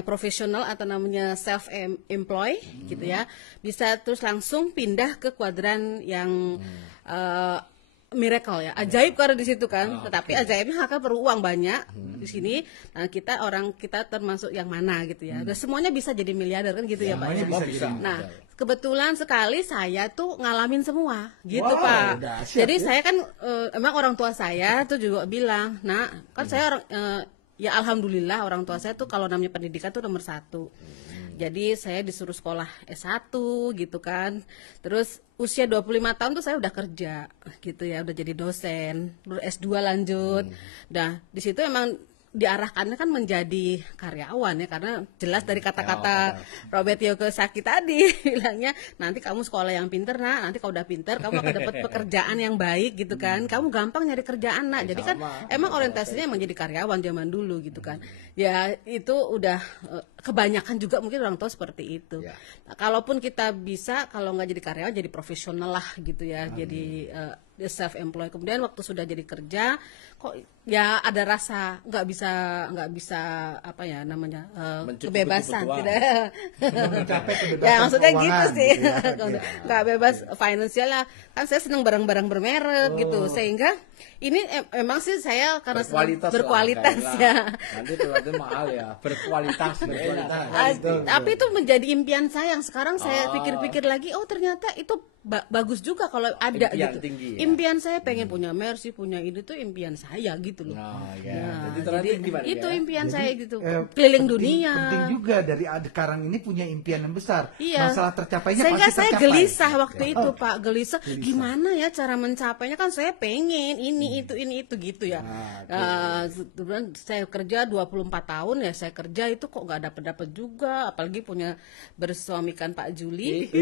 profesional atau namanya self employ gitu ya. Bisa terus langsung pindah ke kuadran yang miracle ya, ajaib karena di situ kan. Tetapi ajaibnya akan perlu uang banyak di sini. Nah, kita termasuk yang mana gitu ya. Dan semuanya bisa jadi miliarder kan gitu ya Pak. Semuanya ya? bisa bisa. jadi. Nah, kebetulan sekali saya tuh ngalamin semua gitu Wow, Pak. dahsyat Jadi ya. saya kan emang orang tua saya tuh juga bilang, nah kan saya orang ya alhamdulillah orang tua saya tuh kalau namanya pendidikan tuh nomor 1. Jadi saya disuruh sekolah S1 gitu kan. Terus usia 25 tahun tuh saya udah kerja gitu ya, udah jadi dosen. Terus S2 lanjut. Nah, di situ emang diarahkannya kan menjadi karyawan ya, karena jelas dari kata-kata Robert Kiyosaki tadi bilangnya nanti kamu sekolah yang pinter nak, nanti kalau udah pinter kamu akan dapat pekerjaan yang baik gitu kan, kamu gampang nyari kerjaan nak. Jadi kan emang orientasinya emang jadi karyawan zaman dulu gitu kan ya. Itu udah kebanyakan juga mungkin orang tua seperti itu. Nah, kalaupun kita bisa, kalau nggak jadi karyawan jadi profesional lah gitu ya. Jadi self employed. Kemudian waktu sudah jadi kerja kok ya ada rasa nggak bisa apa ya namanya kebebasan tidak mencapai kebebasan ya maksudnya gitu keuangan, sih gitu ya. nggak bebas finansial lah kan. Saya senang barang-barang bermerek gitu, sehingga ini emang sih saya karena berkualitas ya. Nanti terlalu mahal ya, berkualitas. Tapi itu menjadi impian saya yang sekarang saya pikir-pikir lagi, oh ternyata itu bagus juga kalau ada Impian gitu. tinggi, ya? Impian saya pengen punya Mercy, punya ini tuh impian saya gitu loh. Jadi itu impian saya gitu. Keliling dunia. Penting juga dari sekarang ini punya impian yang besar. Iya. Masalah tercapainya Sehingga pasti saya tercapai. gelisah waktu itu Pak, gelisah. Gimana ya cara mencapainya, kan saya pengen ini itu gitu ya. Kemudian saya kerja 24 tahun ya, saya kerja itu kok nggak dapat juga, apalagi punya bersuamikan Pak Juli.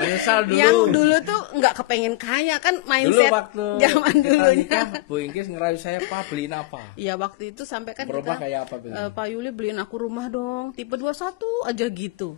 Menyesal dulu. Yang dulu tuh nggak kepengen kaya kan, mindset waktu zaman kita dulunya. nikah, Bu Ingkis ngerayu saya, Pak beliin apa? Iya waktu itu sampai kan Berubah kita kayak apa, Bang? Pak Yuli beliin aku rumah dong tipe 21 aja gitu.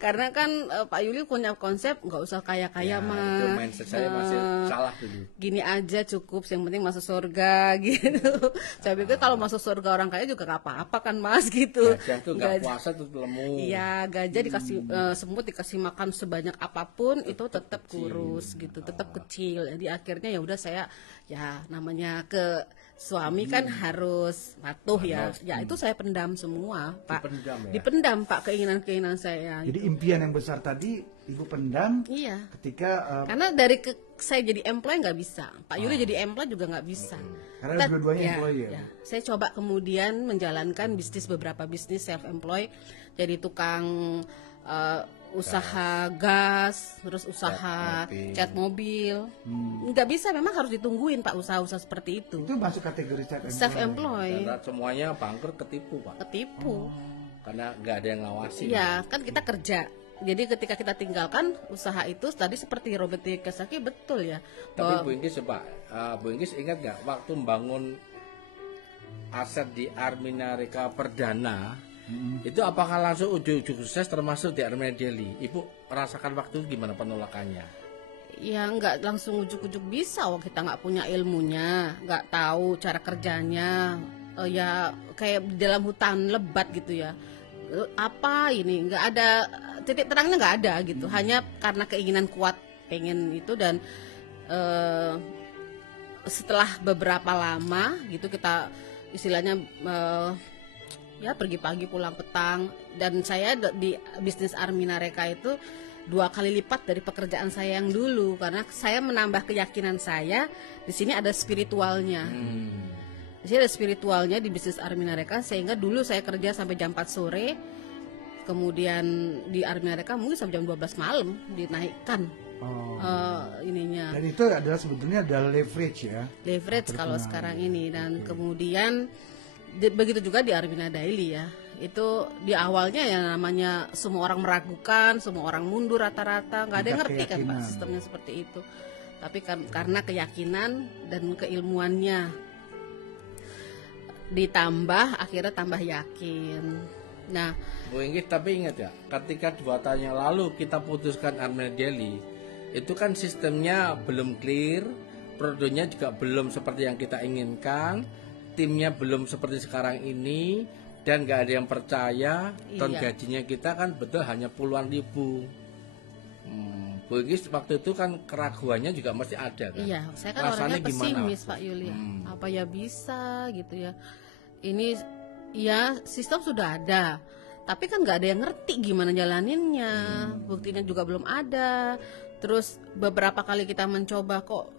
Karena kan Pak Yuli punya konsep nggak usah kaya-kaya Itu mah. mindset saya masih salah dulu. Gini aja cukup, yang penting masuk surga gitu. Saya pikir kalau masuk surga orang kaya juga nggak apa-apa kan Mas gitu. Gajah tuh nggak puasa tuh lemu. Iya, gajah dikasih semut dikasih makan sebanyak apapun itu tetap kurus gitu, tetap kecil. Jadi akhirnya ya udah saya ya namanya ke suami kan harus patuh ya. Ya itu saya pendam semua, Pak. Dipendam ya? Dipendam Pak keinginan-keinginan saya. Jadi impian yang besar tadi Ibu pendam Iya. ketika Karena dari saya jadi employee nggak bisa, Pak Yuli jadi employee juga nggak bisa. Karena dua-duanya employee ya? Saya coba kemudian menjalankan beberapa bisnis self employed, jadi tukang usaha gas, terus usaha cat mobil. Nggak bisa, memang harus ditungguin Pak usaha-usaha seperti itu. itu masuk kategori Self employed, Dan semuanya bangkrut, ketipu, Pak. ketipu. Karena nggak ada yang ngawasi. Iya, kan kita kerja. Jadi ketika kita tinggalkan usaha itu, tadi seperti Robert Kiyosaki betul ya. Tapi Bu Ingkis coba, Bu Ingkis ingat nggak waktu membangun aset di Armina Reka Perdana, itu apakah langsung ujung-ujung sukses termasuk di Armina Daily? Ibu rasakan waktu itu gimana penolakannya? Ya nggak langsung ujuk-ujuk bisa, kita nggak punya ilmunya, nggak tahu cara kerjanya. Ya kayak di dalam hutan lebat gitu ya. Apa ini nggak ada titik terangnya, nggak ada gitu. Hanya karena keinginan kuat pengen itu, dan setelah beberapa lama gitu kita istilahnya ya pergi pagi pulang petang, dan saya di bisnis Armina Reka itu 2 kali lipat dari pekerjaan saya yang dulu, karena saya menambah keyakinan saya di sini ada spiritualnya. Di sini ada spiritualnya di bisnis Armina Reka, sehingga dulu saya kerja sampai jam 4 sore, kemudian di Armina Reka mungkin sampai jam 12 malam dinaikkan ininya. dan itu adalah sebetulnya adalah leverage ya. Leverage kalau sekarang ini. Dan kemudian begitu juga di Armina Daily ya. Itu di awalnya ya namanya semua orang meragukan, semua orang mundur rata-rata, nggak ada yang ngerti kan Pak sistemnya seperti itu. Tapi karena keyakinan dan keilmuannya ditambah, akhirnya tambah yakin. Nah, Bu Ingkis, tapi ingat ya, ketika 2 tahun yang lalu kita putuskan Armina Daily, itu kan sistemnya belum clear, produknya juga belum seperti yang kita inginkan, timnya belum seperti sekarang ini, dan nggak ada yang percaya. Ton gajinya kita kan betul hanya puluhan ribu. Bu Ingkis waktu itu kan keraguannya juga masih ada kan? iya, saya kan Rasanya orangnya pesimis gimana? Pak Yuli. Apa ya bisa gitu ya. Ini ya sistem sudah ada, tapi kan nggak ada yang ngerti gimana jalaninnya. Buktinya juga belum ada. Terus beberapa kali kita mencoba, kok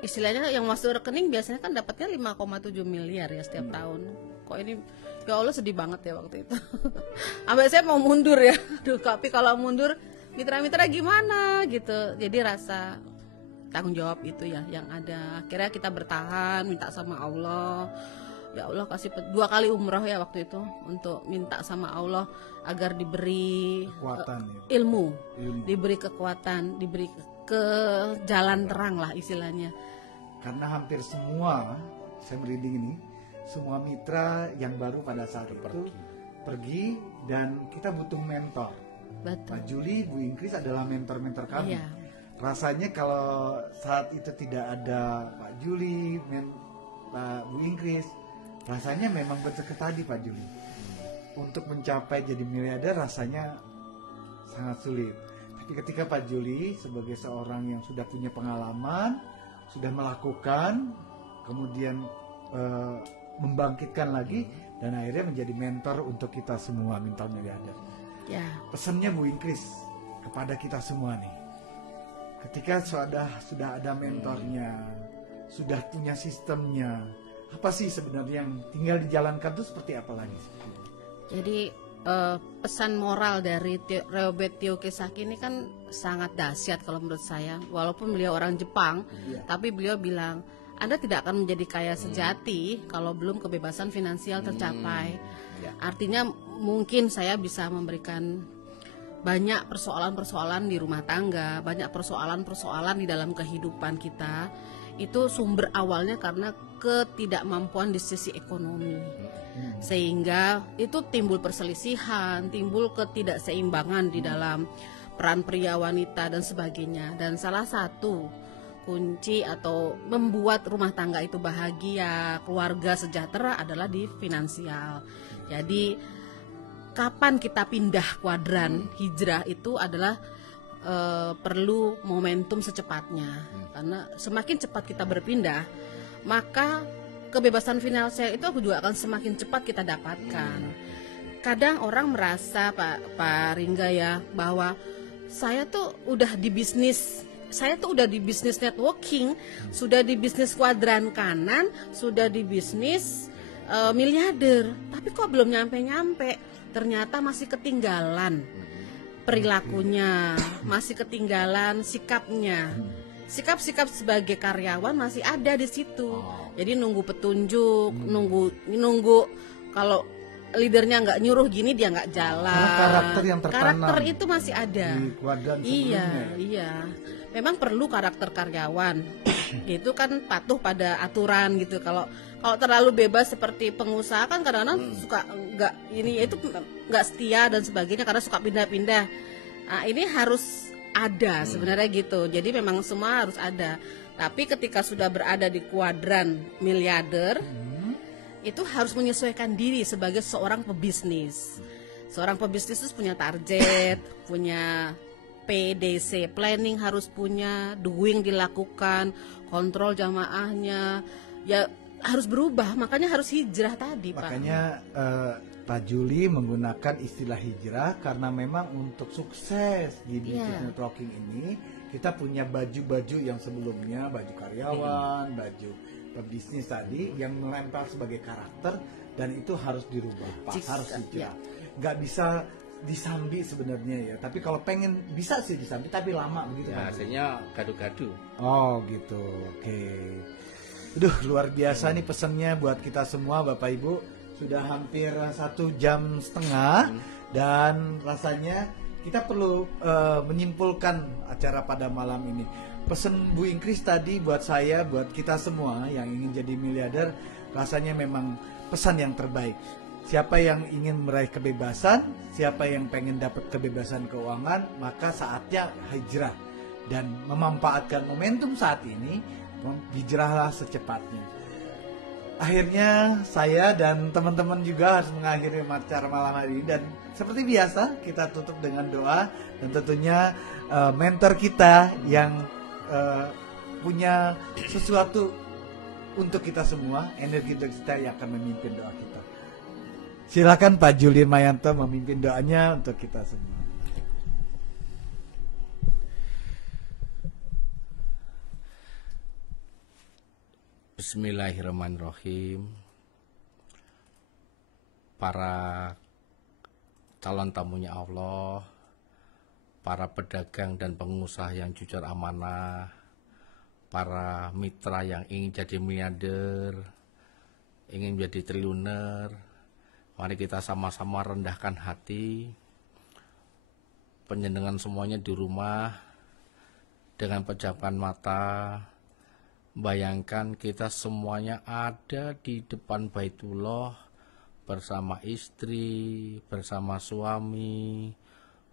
istilahnya yang masuk rekening biasanya kan dapatnya 5,7 miliar ya setiap tahun. Kok ini Ya Allah, sedih banget ya waktu itu. Sampai saya mau mundur ya. Aduh, tapi kalau mundur mitra-mitra gimana gitu. Jadi rasa tanggung jawab itu ya yang ada. Akhirnya kita bertahan, minta sama Allah. Ya Allah, kasih 2 kali umroh ya waktu itu, untuk minta sama Allah agar diberi Kekuatan, ilmu, diberi kekuatan, diberi ke jalan terang lah istilahnya. Karena hampir semua, saya merinding ini, semua mitra yang baru pada saat itu pergi, dan kita butuh mentor. Betul. Pak Juli, Bu Ingkris adalah mentor-mentor kami. Iya. Rasanya kalau saat itu tidak ada Pak Juli, Pak Bu Ingkris, rasanya memang betul tadi Pak Juli. Untuk mencapai jadi miliarder rasanya sangat sulit. Tapi ketika Pak Juli sebagai seorang yang sudah punya pengalaman, sudah melakukan, kemudian membangkitkan lagi, dan akhirnya menjadi mentor untuk kita semua mentor miliarder. Ya. Pesannya Bu Ingkris kepada kita semua nih, ketika sudah ada mentornya, sudah punya sistemnya, apa sih sebenarnya yang tinggal dijalankan itu seperti apa lagi? Jadi pesan moral dari Robert Kiyosaki ini kan sangat dahsyat kalau menurut saya. Walaupun beliau orang Jepang, tapi beliau bilang, Anda tidak akan menjadi kaya sejati kalau belum kebebasan finansial tercapai. Artinya mungkin saya bisa memberikan banyak persoalan-persoalan di rumah tangga, banyak persoalan-persoalan di dalam kehidupan kita. Itu sumber awalnya karena ketidakmampuan di sisi ekonomi. Sehingga itu timbul perselisihan, timbul ketidakseimbangan di dalam peran pria, wanita, dan sebagainya. Dan salah satu kunci atau membuat rumah tangga itu bahagia, keluarga sejahtera adalah di finansial. Jadi kapan kita pindah kuadran hijrah itu adalah perlu momentum secepatnya. Karena semakin cepat kita berpindah, maka kebebasan finansial itu juga akan semakin cepat kita dapatkan. Kadang orang merasa Pak Ringga ya, bahwa saya tuh udah di bisnis, saya tuh udah di bisnis networking, sudah di bisnis kuadran kanan, sudah di bisnis miliarder, tapi kok belum nyampe-nyampe. Ternyata masih ketinggalan perilakunya, masih ketinggalan sikapnya. Sikap-sikap sebagai karyawan masih ada di situ. Jadi nunggu petunjuk, nunggu kalau leadernya nggak nyuruh gini dia nggak jalan. Karena karakter yang tertanam karakter itu masih ada di kuadran sebelumnya. Iya. Memang perlu karakter karyawan. Itu kan patuh pada aturan gitu. Kalau terlalu bebas seperti pengusaha kan kadang-kadang suka nggak ini itu nggak setia dan sebagainya karena suka pindah-pindah. Nah, ini harus ada sebenarnya gitu. Jadi memang semua harus ada. Tapi ketika sudah berada di kuadran miliarder, itu harus menyesuaikan diri sebagai seorang pebisnis. Seorang pebisnis itu punya target, punya PDC, planning harus punya, doing dilakukan, kontrol jamaahnya, ya harus berubah. Makanya harus hijrah tadi, Pak. Makanya Pak Juli menggunakan istilah hijrah karena memang untuk sukses di bisnis networking ini kita punya baju-baju yang sebelumnya, baju karyawan, baju pebisnis tadi yang melempar sebagai karakter, dan itu harus dirubah, harus hijrah. Nggak bisa disambi sebenarnya ya, tapi kalau pengen bisa sih disambi, tapi lama begitu ya, Pak. hasilnya gadu-gadu. Oh gitu, oke. Aduh, luar biasa nih pesannya buat kita semua Bapak Ibu. Sudah hampir 1,5 jam, dan rasanya kita perlu menyimpulkan acara pada malam ini. Pesan Bu Ingkris tadi buat saya, buat kita semua yang ingin jadi miliarder, rasanya memang pesan yang terbaik. Siapa yang ingin meraih kebebasan, siapa yang pengen dapat kebebasan keuangan, maka saatnya hijrah dan memanfaatkan momentum saat ini. Hijrahlah secepatnya. Akhirnya saya dan teman-teman juga harus mengakhiri acara malam hari ini, dan seperti biasa kita tutup dengan doa, dan tentunya mentor kita yang punya sesuatu untuk kita semua, energi kita yang akan memimpin doa kita. Silakan Pak Julien Mayanto memimpin doanya untuk kita semua. Bismillahirrahmanirrahim. para calon tamunya Allah, para pedagang dan pengusaha yang jujur amanah, para mitra yang ingin jadi miliarder, ingin menjadi triliuner. Mari kita sama-sama rendahkan hati, penjenengan semuanya di rumah, dengan pejamkan mata. Bayangkan kita semuanya ada di depan Baitullah, bersama istri, bersama suami,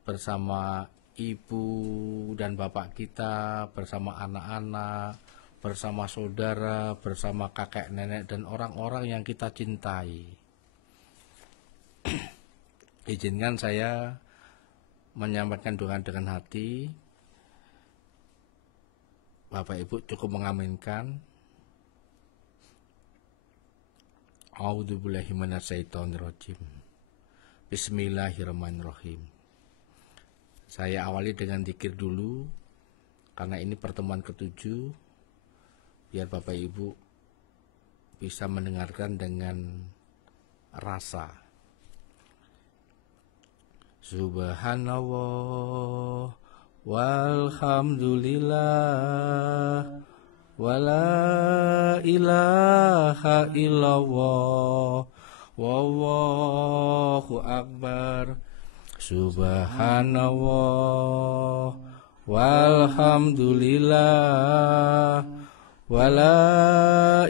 bersama ibu dan bapak kita, bersama anak-anak, bersama saudara, bersama kakek nenek dan orang-orang yang kita cintai. Izinkan saya menyampaikan doa dengan hati. Bapak Ibu cukup mengaminkan. A'udzubillahi minasyaitonirrajim. Bismillahirrahmanirrahim. Saya awali dengan zikir dulu, karena ini pertemuan ke-7, biar Bapak Ibu bisa mendengarkan dengan rasa. Subhanallah walhamdulillah wala ilaha illallah wallahu akbar. Subhanallah walhamdulillah wala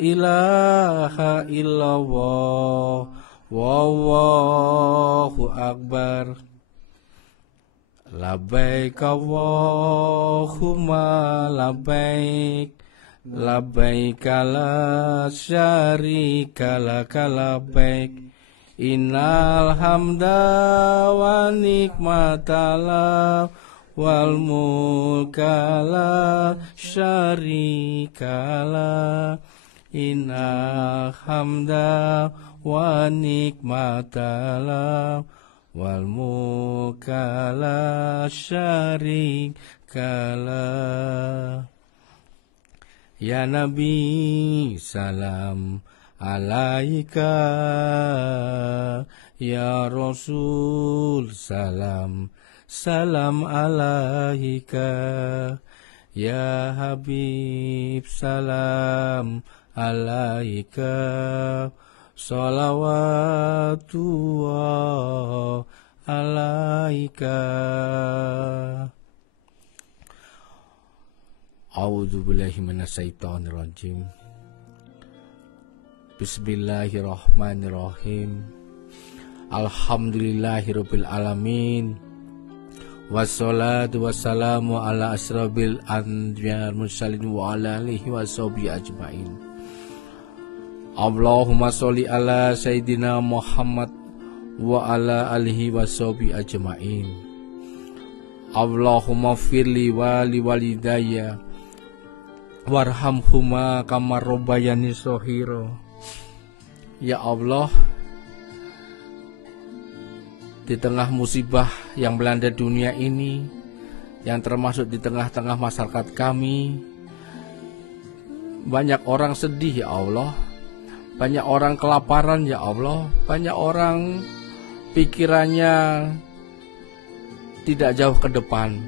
ilaha illallah wallahu akbar. Labbaik Allahumma labbaik, labbaik la syarika laka labbaik, innal hamda wa nikmata lak wal mulka la syarika lak, innal hamda wa nikmata lak wal mulka la syarika lak. Ya Nabi salam alaika, ya Rasul salam salam alaika, ya Habib salam alaika, salawatullah alaika. A'udzubillahi minasyaitonirrajim. Bismillahirrahmanirrahim. Alhamdulillahirabbil alamin. Wassalatu wassalamu ala asrobil anbiya mursalin wa ala alihi washabihi ajmain. Allahumma sholli ala sayyidina Muhammad wa ala alihi washabihi ajmain. Allahumma firli wali walidayya warhamhuma kama rabbayani shaghira. Ya Allah, di tengah musibah yang melanda dunia ini, yang termasuk di tengah-tengah masyarakat kami, banyak orang sedih ya Allah, banyak orang kelaparan ya Allah, banyak orang pikirannya tidak jauh ke depan,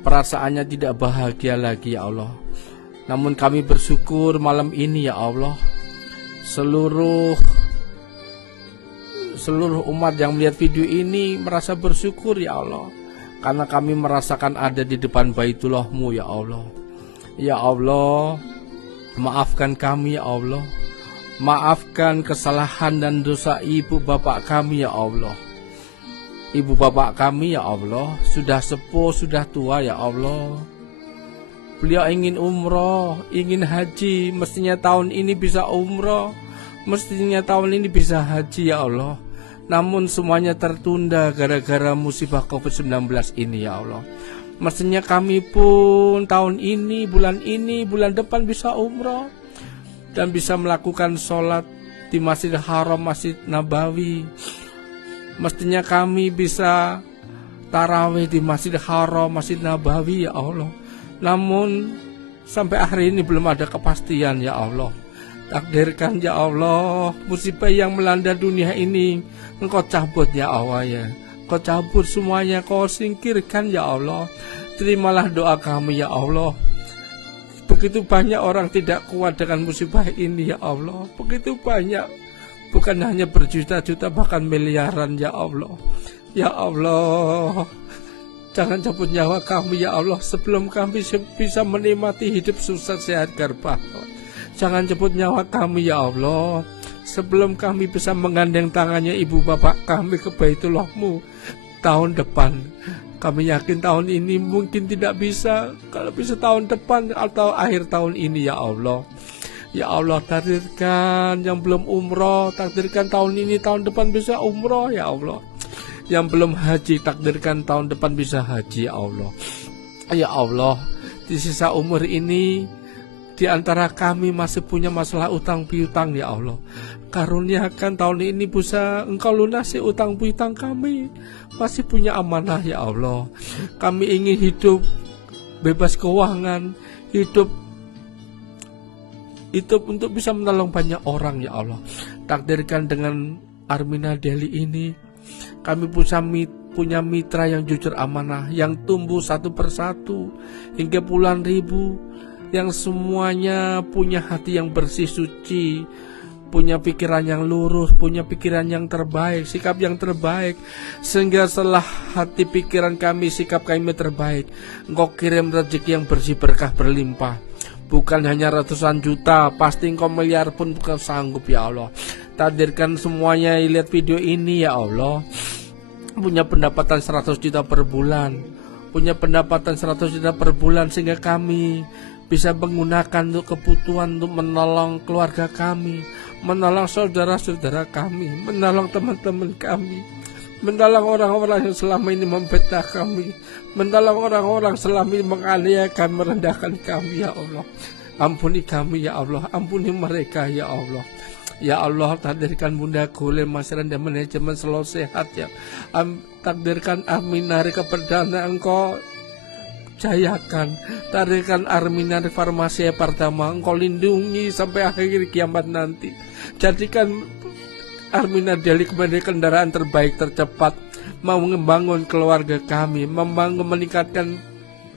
perasaannya tidak bahagia lagi ya Allah. Namun kami bersyukur malam ini ya Allah, seluruh umat yang melihat video ini merasa bersyukur ya Allah, karena kami merasakan ada di depan Baitullah-Mu ya Allah. Ya Allah, maafkan kami ya Allah, maafkan kesalahan dan dosa ibu bapak kami ya Allah. Ibu bapak kami ya Allah sudah sepuh, sudah tua ya Allah. Beliau ingin umroh, ingin haji, mestinya tahun ini bisa umroh, mestinya tahun ini bisa haji ya Allah. Namun semuanya tertunda gara-gara musibah COVID-19 ini ya Allah. Mestinya kami pun tahun ini, bulan depan bisa umroh dan bisa melakukan sholat di Masjidil Haram, Masjid Nabawi. Mestinya kami bisa tarawih di Masjidil Haram, Masjid Nabawi ya Allah. Namun sampai hari ini belum ada kepastian ya Allah. Takdirkan ya Allah, musibah yang melanda dunia ini Engkau cabut ya Allah ya. Kau cabut semuanya, Kau singkirkan ya Allah. Terimalah doa kami ya Allah. Begitu banyak orang tidak kuat dengan musibah ini ya Allah. Begitu banyak, bukan hanya berjuta-juta bahkan miliaran ya Allah. Ya Allah, jangan cabut nyawa kami ya Allah sebelum kami bisa menikmati hidup susah sehat garbah. Jangan cabut nyawa kami ya Allah sebelum kami bisa menggandeng tangannya ibu bapak kami ke Baitullah-Mu tahun depan. Kami yakin tahun ini mungkin tidak bisa, kalau bisa tahun depan atau akhir tahun ini ya Allah. Ya Allah, takdirkan yang belum umroh, takdirkan tahun ini tahun depan bisa umroh ya Allah. Yang belum haji, takdirkan tahun depan bisa haji ya Allah. Ya Allah, di sisa umur ini di antara kami masih punya masalah utang piutang ya Allah. Karuniakan tahun ini bisa Engkau lunasi utang piutang kami. Masih punya amanah ya Allah. Kami ingin hidup bebas keuangan, hidup untuk bisa menolong banyak orang ya Allah. Takdirkan dengan Armina Daily ini kami punya mitra yang jujur amanah, yang tumbuh satu persatu hingga puluhan ribu, yang semuanya punya hati yang bersih suci, punya pikiran yang lurus, punya pikiran yang terbaik, sikap yang terbaik, sehingga setelah hati pikiran kami, sikap kami terbaik, Engkau kirim rezeki yang bersih berkah berlimpah. Bukan hanya ratusan juta, pasti Engkau miliar pun bukan sanggup ya Allah. Takdirkan semuanya lihat video ini ya Allah, punya pendapatan 100 juta per bulan, punya pendapatan 100 juta per bulan, sehingga kami bisa menggunakan untuk kebutuhan, untuk menolong keluarga kami, menolong saudara-saudara kami, menolong teman-teman kami, menolong orang-orang yang selama ini memfitnah kami, menolong orang-orang selama ini menganiaya kami, merendahkan kami ya Allah. Ampuni kami ya Allah, ampuni mereka ya Allah. Ya Allah, takdirkan Bunda Gule, Masyarakat dan Manajemen selalu sehat ya. Takdirkan Armina Hari Keperdataan Engkau jayakan, tarikan Armina Farmasi pertama, Engkau lindungi sampai akhir kiamat nanti. Jadikan Armina Daily menjadi kendaraan terbaik tercepat, mau membangun keluarga kami, meningkatkan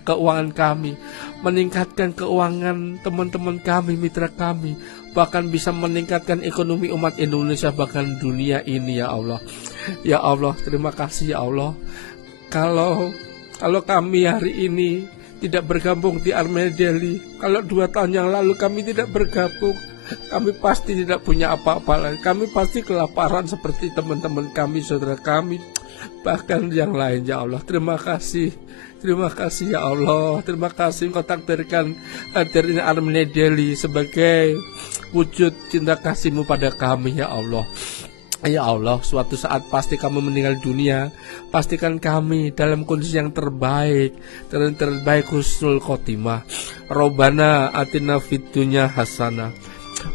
keuangan kami, meningkatkan keuangan teman-teman kami, mitra kami, bahkan bisa meningkatkan ekonomi umat Indonesia, bahkan dunia ini ya Allah. Ya Allah, terima kasih ya Allah. Kalau kami hari ini tidak bergabung di Armina Daily, kalau 2 tahun yang lalu kami tidak bergabung, kami pasti tidak punya apa-apa lagi. Kami pasti kelaparan seperti teman-teman kami, saudara kami, bahkan yang lain ya Allah. Terima kasih ya Allah. Terima kasih Engkau takdirkan hadirnya Armina Daily sebagai wujud cinta kasih-Mu pada kami ya Allah. Ya Allah, suatu saat pasti kami meninggal dunia, pastikan kami dalam kondisi yang terbaik husnul khotimah. Robbana atina fid dunya hasanah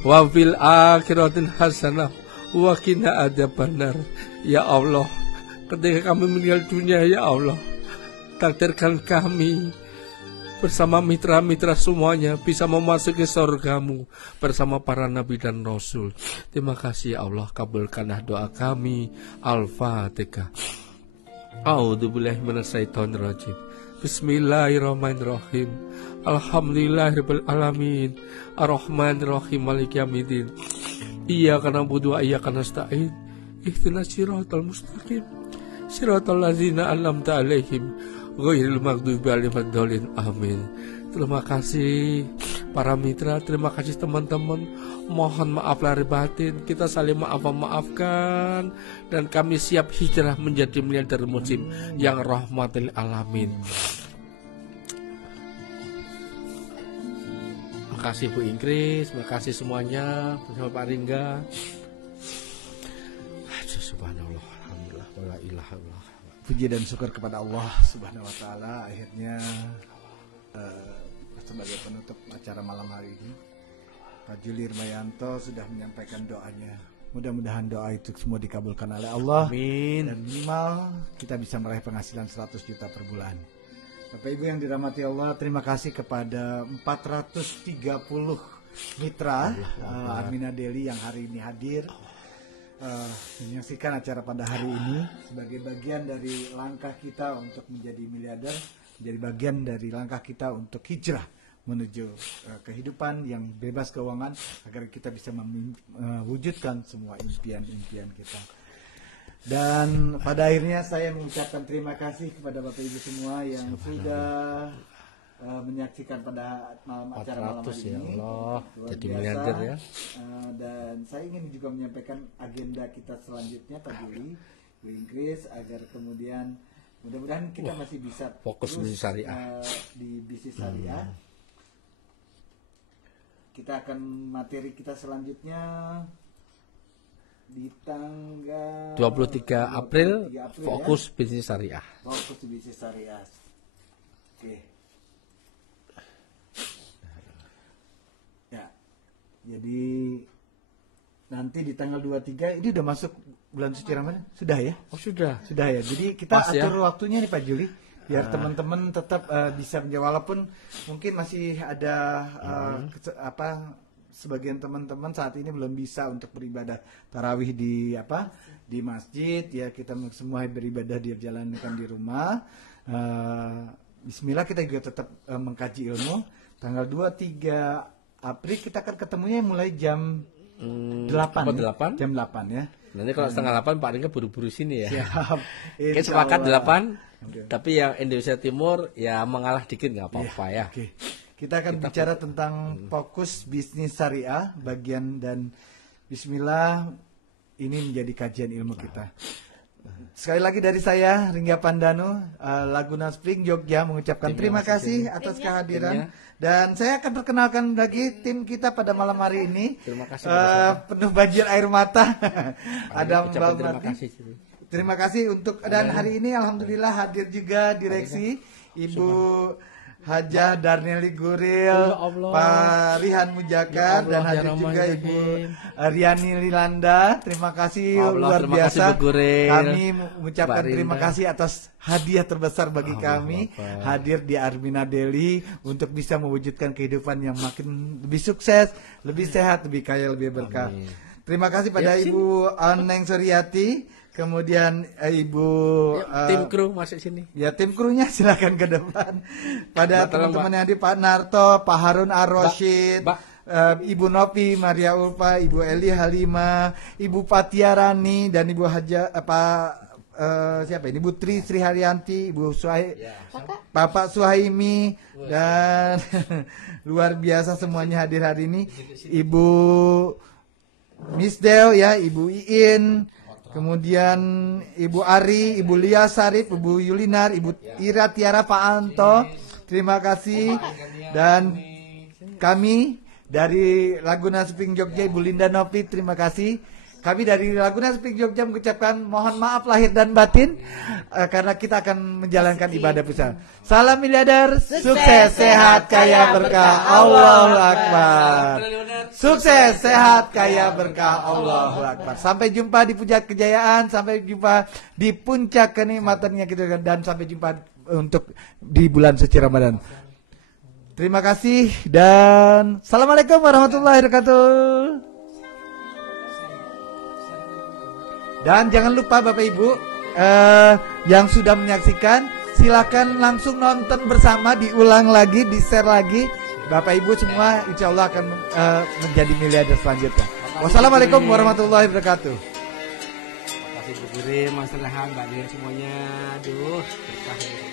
wa fil akhiratin hasanah wa qina adzabannar. Ya Allah, ketika kami meninggal dunia ya Allah, takdirkan kami bersama mitra-mitra semuanya bisa memasuki surga-Mu bersama para nabi dan rasul. Terima kasih ya Allah, kabulkanlah doa kami. Al-Fatihah. A'udzubillahi minasyaitonirrajim. Bismillahirrahmanirrahim. Alhamdulillahirabbil alamin. Arrahmanirrahim, maliki yaumiddin. Iyyaka na'budu wa iyyaka nasta'in. Ihdinas siratal mustaqim. Siratal ladzina an'amta 'alaihim ghairil maghdubi 'alaihim waladdallin. Amin. Terima kasih para mitra, terima kasih teman-teman. Mohon maaf lahir batin, kita saling maafkan, dan kami siap hijrah menjadi miliarder muslim yang rahmatil alamin. Makasih Bu Ingkris, makasih semuanya bersama Pak Ringga. Subhanallah, alhamdulillah, wala ilaha illallah. Puji dan syukur kepada Allah Subhanahu wa taala. Akhirnya sebagai penutup acara malam hari ini, Pak Juli Irmayanto sudah menyampaikan doanya. Mudah-mudahan doa itu semua dikabulkan oleh Allah. Amin. Dan minimal kita bisa meraih penghasilan 100 juta per bulan. Bapak Ibu yang dirahmati Allah, terima kasih kepada 430 mitra Armina Daily yang hari ini hadir menyaksikan acara pada hari ini sebagai bagian dari langkah kita untuk menjadi miliarder, menjadi bagian dari langkah kita untuk hijrah menuju kehidupan yang bebas keuangan agar kita bisa mewujudkan semua impian-impian kita. Dan pada akhirnya saya mengucapkan terima kasih kepada Bapak Ibu semua yang sudah menyaksikan pada acara malam hari ya ini. Allah, Luar jadi biasa. miliarder ya. Dan saya ingin juga menyampaikan agenda kita selanjutnya Pak Juli, Bu Inggris, agar kemudian mudah-mudahan kita masih bisa fokus terus, bisnis syariah. di bisnis syariah. Kita akan materi kita selanjutnya di tanggal 23 April fokus ya. bisnis syariah. Fokus di bisnis syariah. Oke. Ya. Jadi nanti di tanggal 23 ini udah masuk bulan suci Ramadan? Sudah ya? Oh sudah. Sudah ya. Jadi kita Pas ya. atur waktunya nih Pak Juli biar teman-teman tetap bisa menjawab, walaupun mungkin masih ada sebagian teman-teman saat ini belum bisa untuk beribadah tarawih di masjid ya, kita semua beribadah dijalankan di rumah. Bismillah, kita juga tetap mengkaji ilmu. Tanggal 23 April kita akan ketemunya mulai jam 8 ya? Jam 8 ya. Nanti kalau setengah 8 Pak Ringga buru-buru sini ya. Siap. Kita Insya sepakat Allah. 8, tapi yang Indonesia Timur ya mengalah dikit nggak apa-apa ya. Oke. Kita akan bicara tentang fokus bisnis syariah bagian, dan bismillah ini menjadi kajian ilmu kita. Sekali lagi dari saya Ringga Pandano, Laguna Spring Jogja mengucapkan terima kasih atas kehadiran. Dan saya akan perkenalkan lagi tim kita pada malam hari ini. Terima kasih. Penuh banjir air mata. Ada Mbak terima Marti. kasih. Terima kasih untuk, dan hari ini alhamdulillah hadir juga direksi Ibu Hajah Darneli Guril, Pak Rihan Mujakar, dan hadir juga Ibu Riani Lilanda. Terima kasih luar biasa. Kami mengucapkan terima kasih atas hadiah terbesar bagi kami hadir di Armina Daily untuk bisa mewujudkan kehidupan yang makin lebih sukses, lebih sehat, lebih kaya, lebih berkah. Terima kasih pada Ibu Neng Suryati. Kemudian Ibu tim kru masuk sini. Ya, tim krunya silakan ke depan. Pada teman-teman yang di Pak Narto, Pak Harun Ar-Rasyid, Ibu Nopi, Maria Ulfa, Ibu Eli Halima, Ibu Patiarani, dan Ibu Haja siapa ini? Ibu Tri Sri Haryanti, Ibu Bapak Suhaimi, dan luar biasa semuanya hadir hari ini. Ibu Misdel ya, Ibu Iin, kemudian Ibu Ari, Ibu Lia Sarip, Ibu Yulinar, Ibu Ira Tiara, Pak Anto, terima kasih. Dan kami dari Laguna Spring Jogja, Ibu Linda Nopi, terima kasih. Kami dari Laguna Spring Jogja mengucapkan mohon maaf lahir dan batin karena kita akan menjalankan ibadah besar. Salam miliarder, sukses, sehat, kaya, berkah, Allahu Akbar. Sukses, sehat, kaya, berkah, Allahu Akbar. Sampai jumpa di puncak kejayaan, sampai jumpa di puncak kenikmatannya kita, dan sampai jumpa untuk di bulan suci Ramadan. Terima kasih dan assalamualaikum warahmatullahi wabarakatuh. Dan jangan lupa Bapak Ibu yang sudah menyaksikan, silakan langsung nonton bersama, diulang lagi, di-share lagi. Bapak Ibu semua insya Allah akan menjadi miliarder selanjutnya. Wassalamualaikum warahmatullahi wabarakatuh. Terima kasih Bu Giri, Mas Rehan, Mbak Dian semuanya. Aduh, berkah.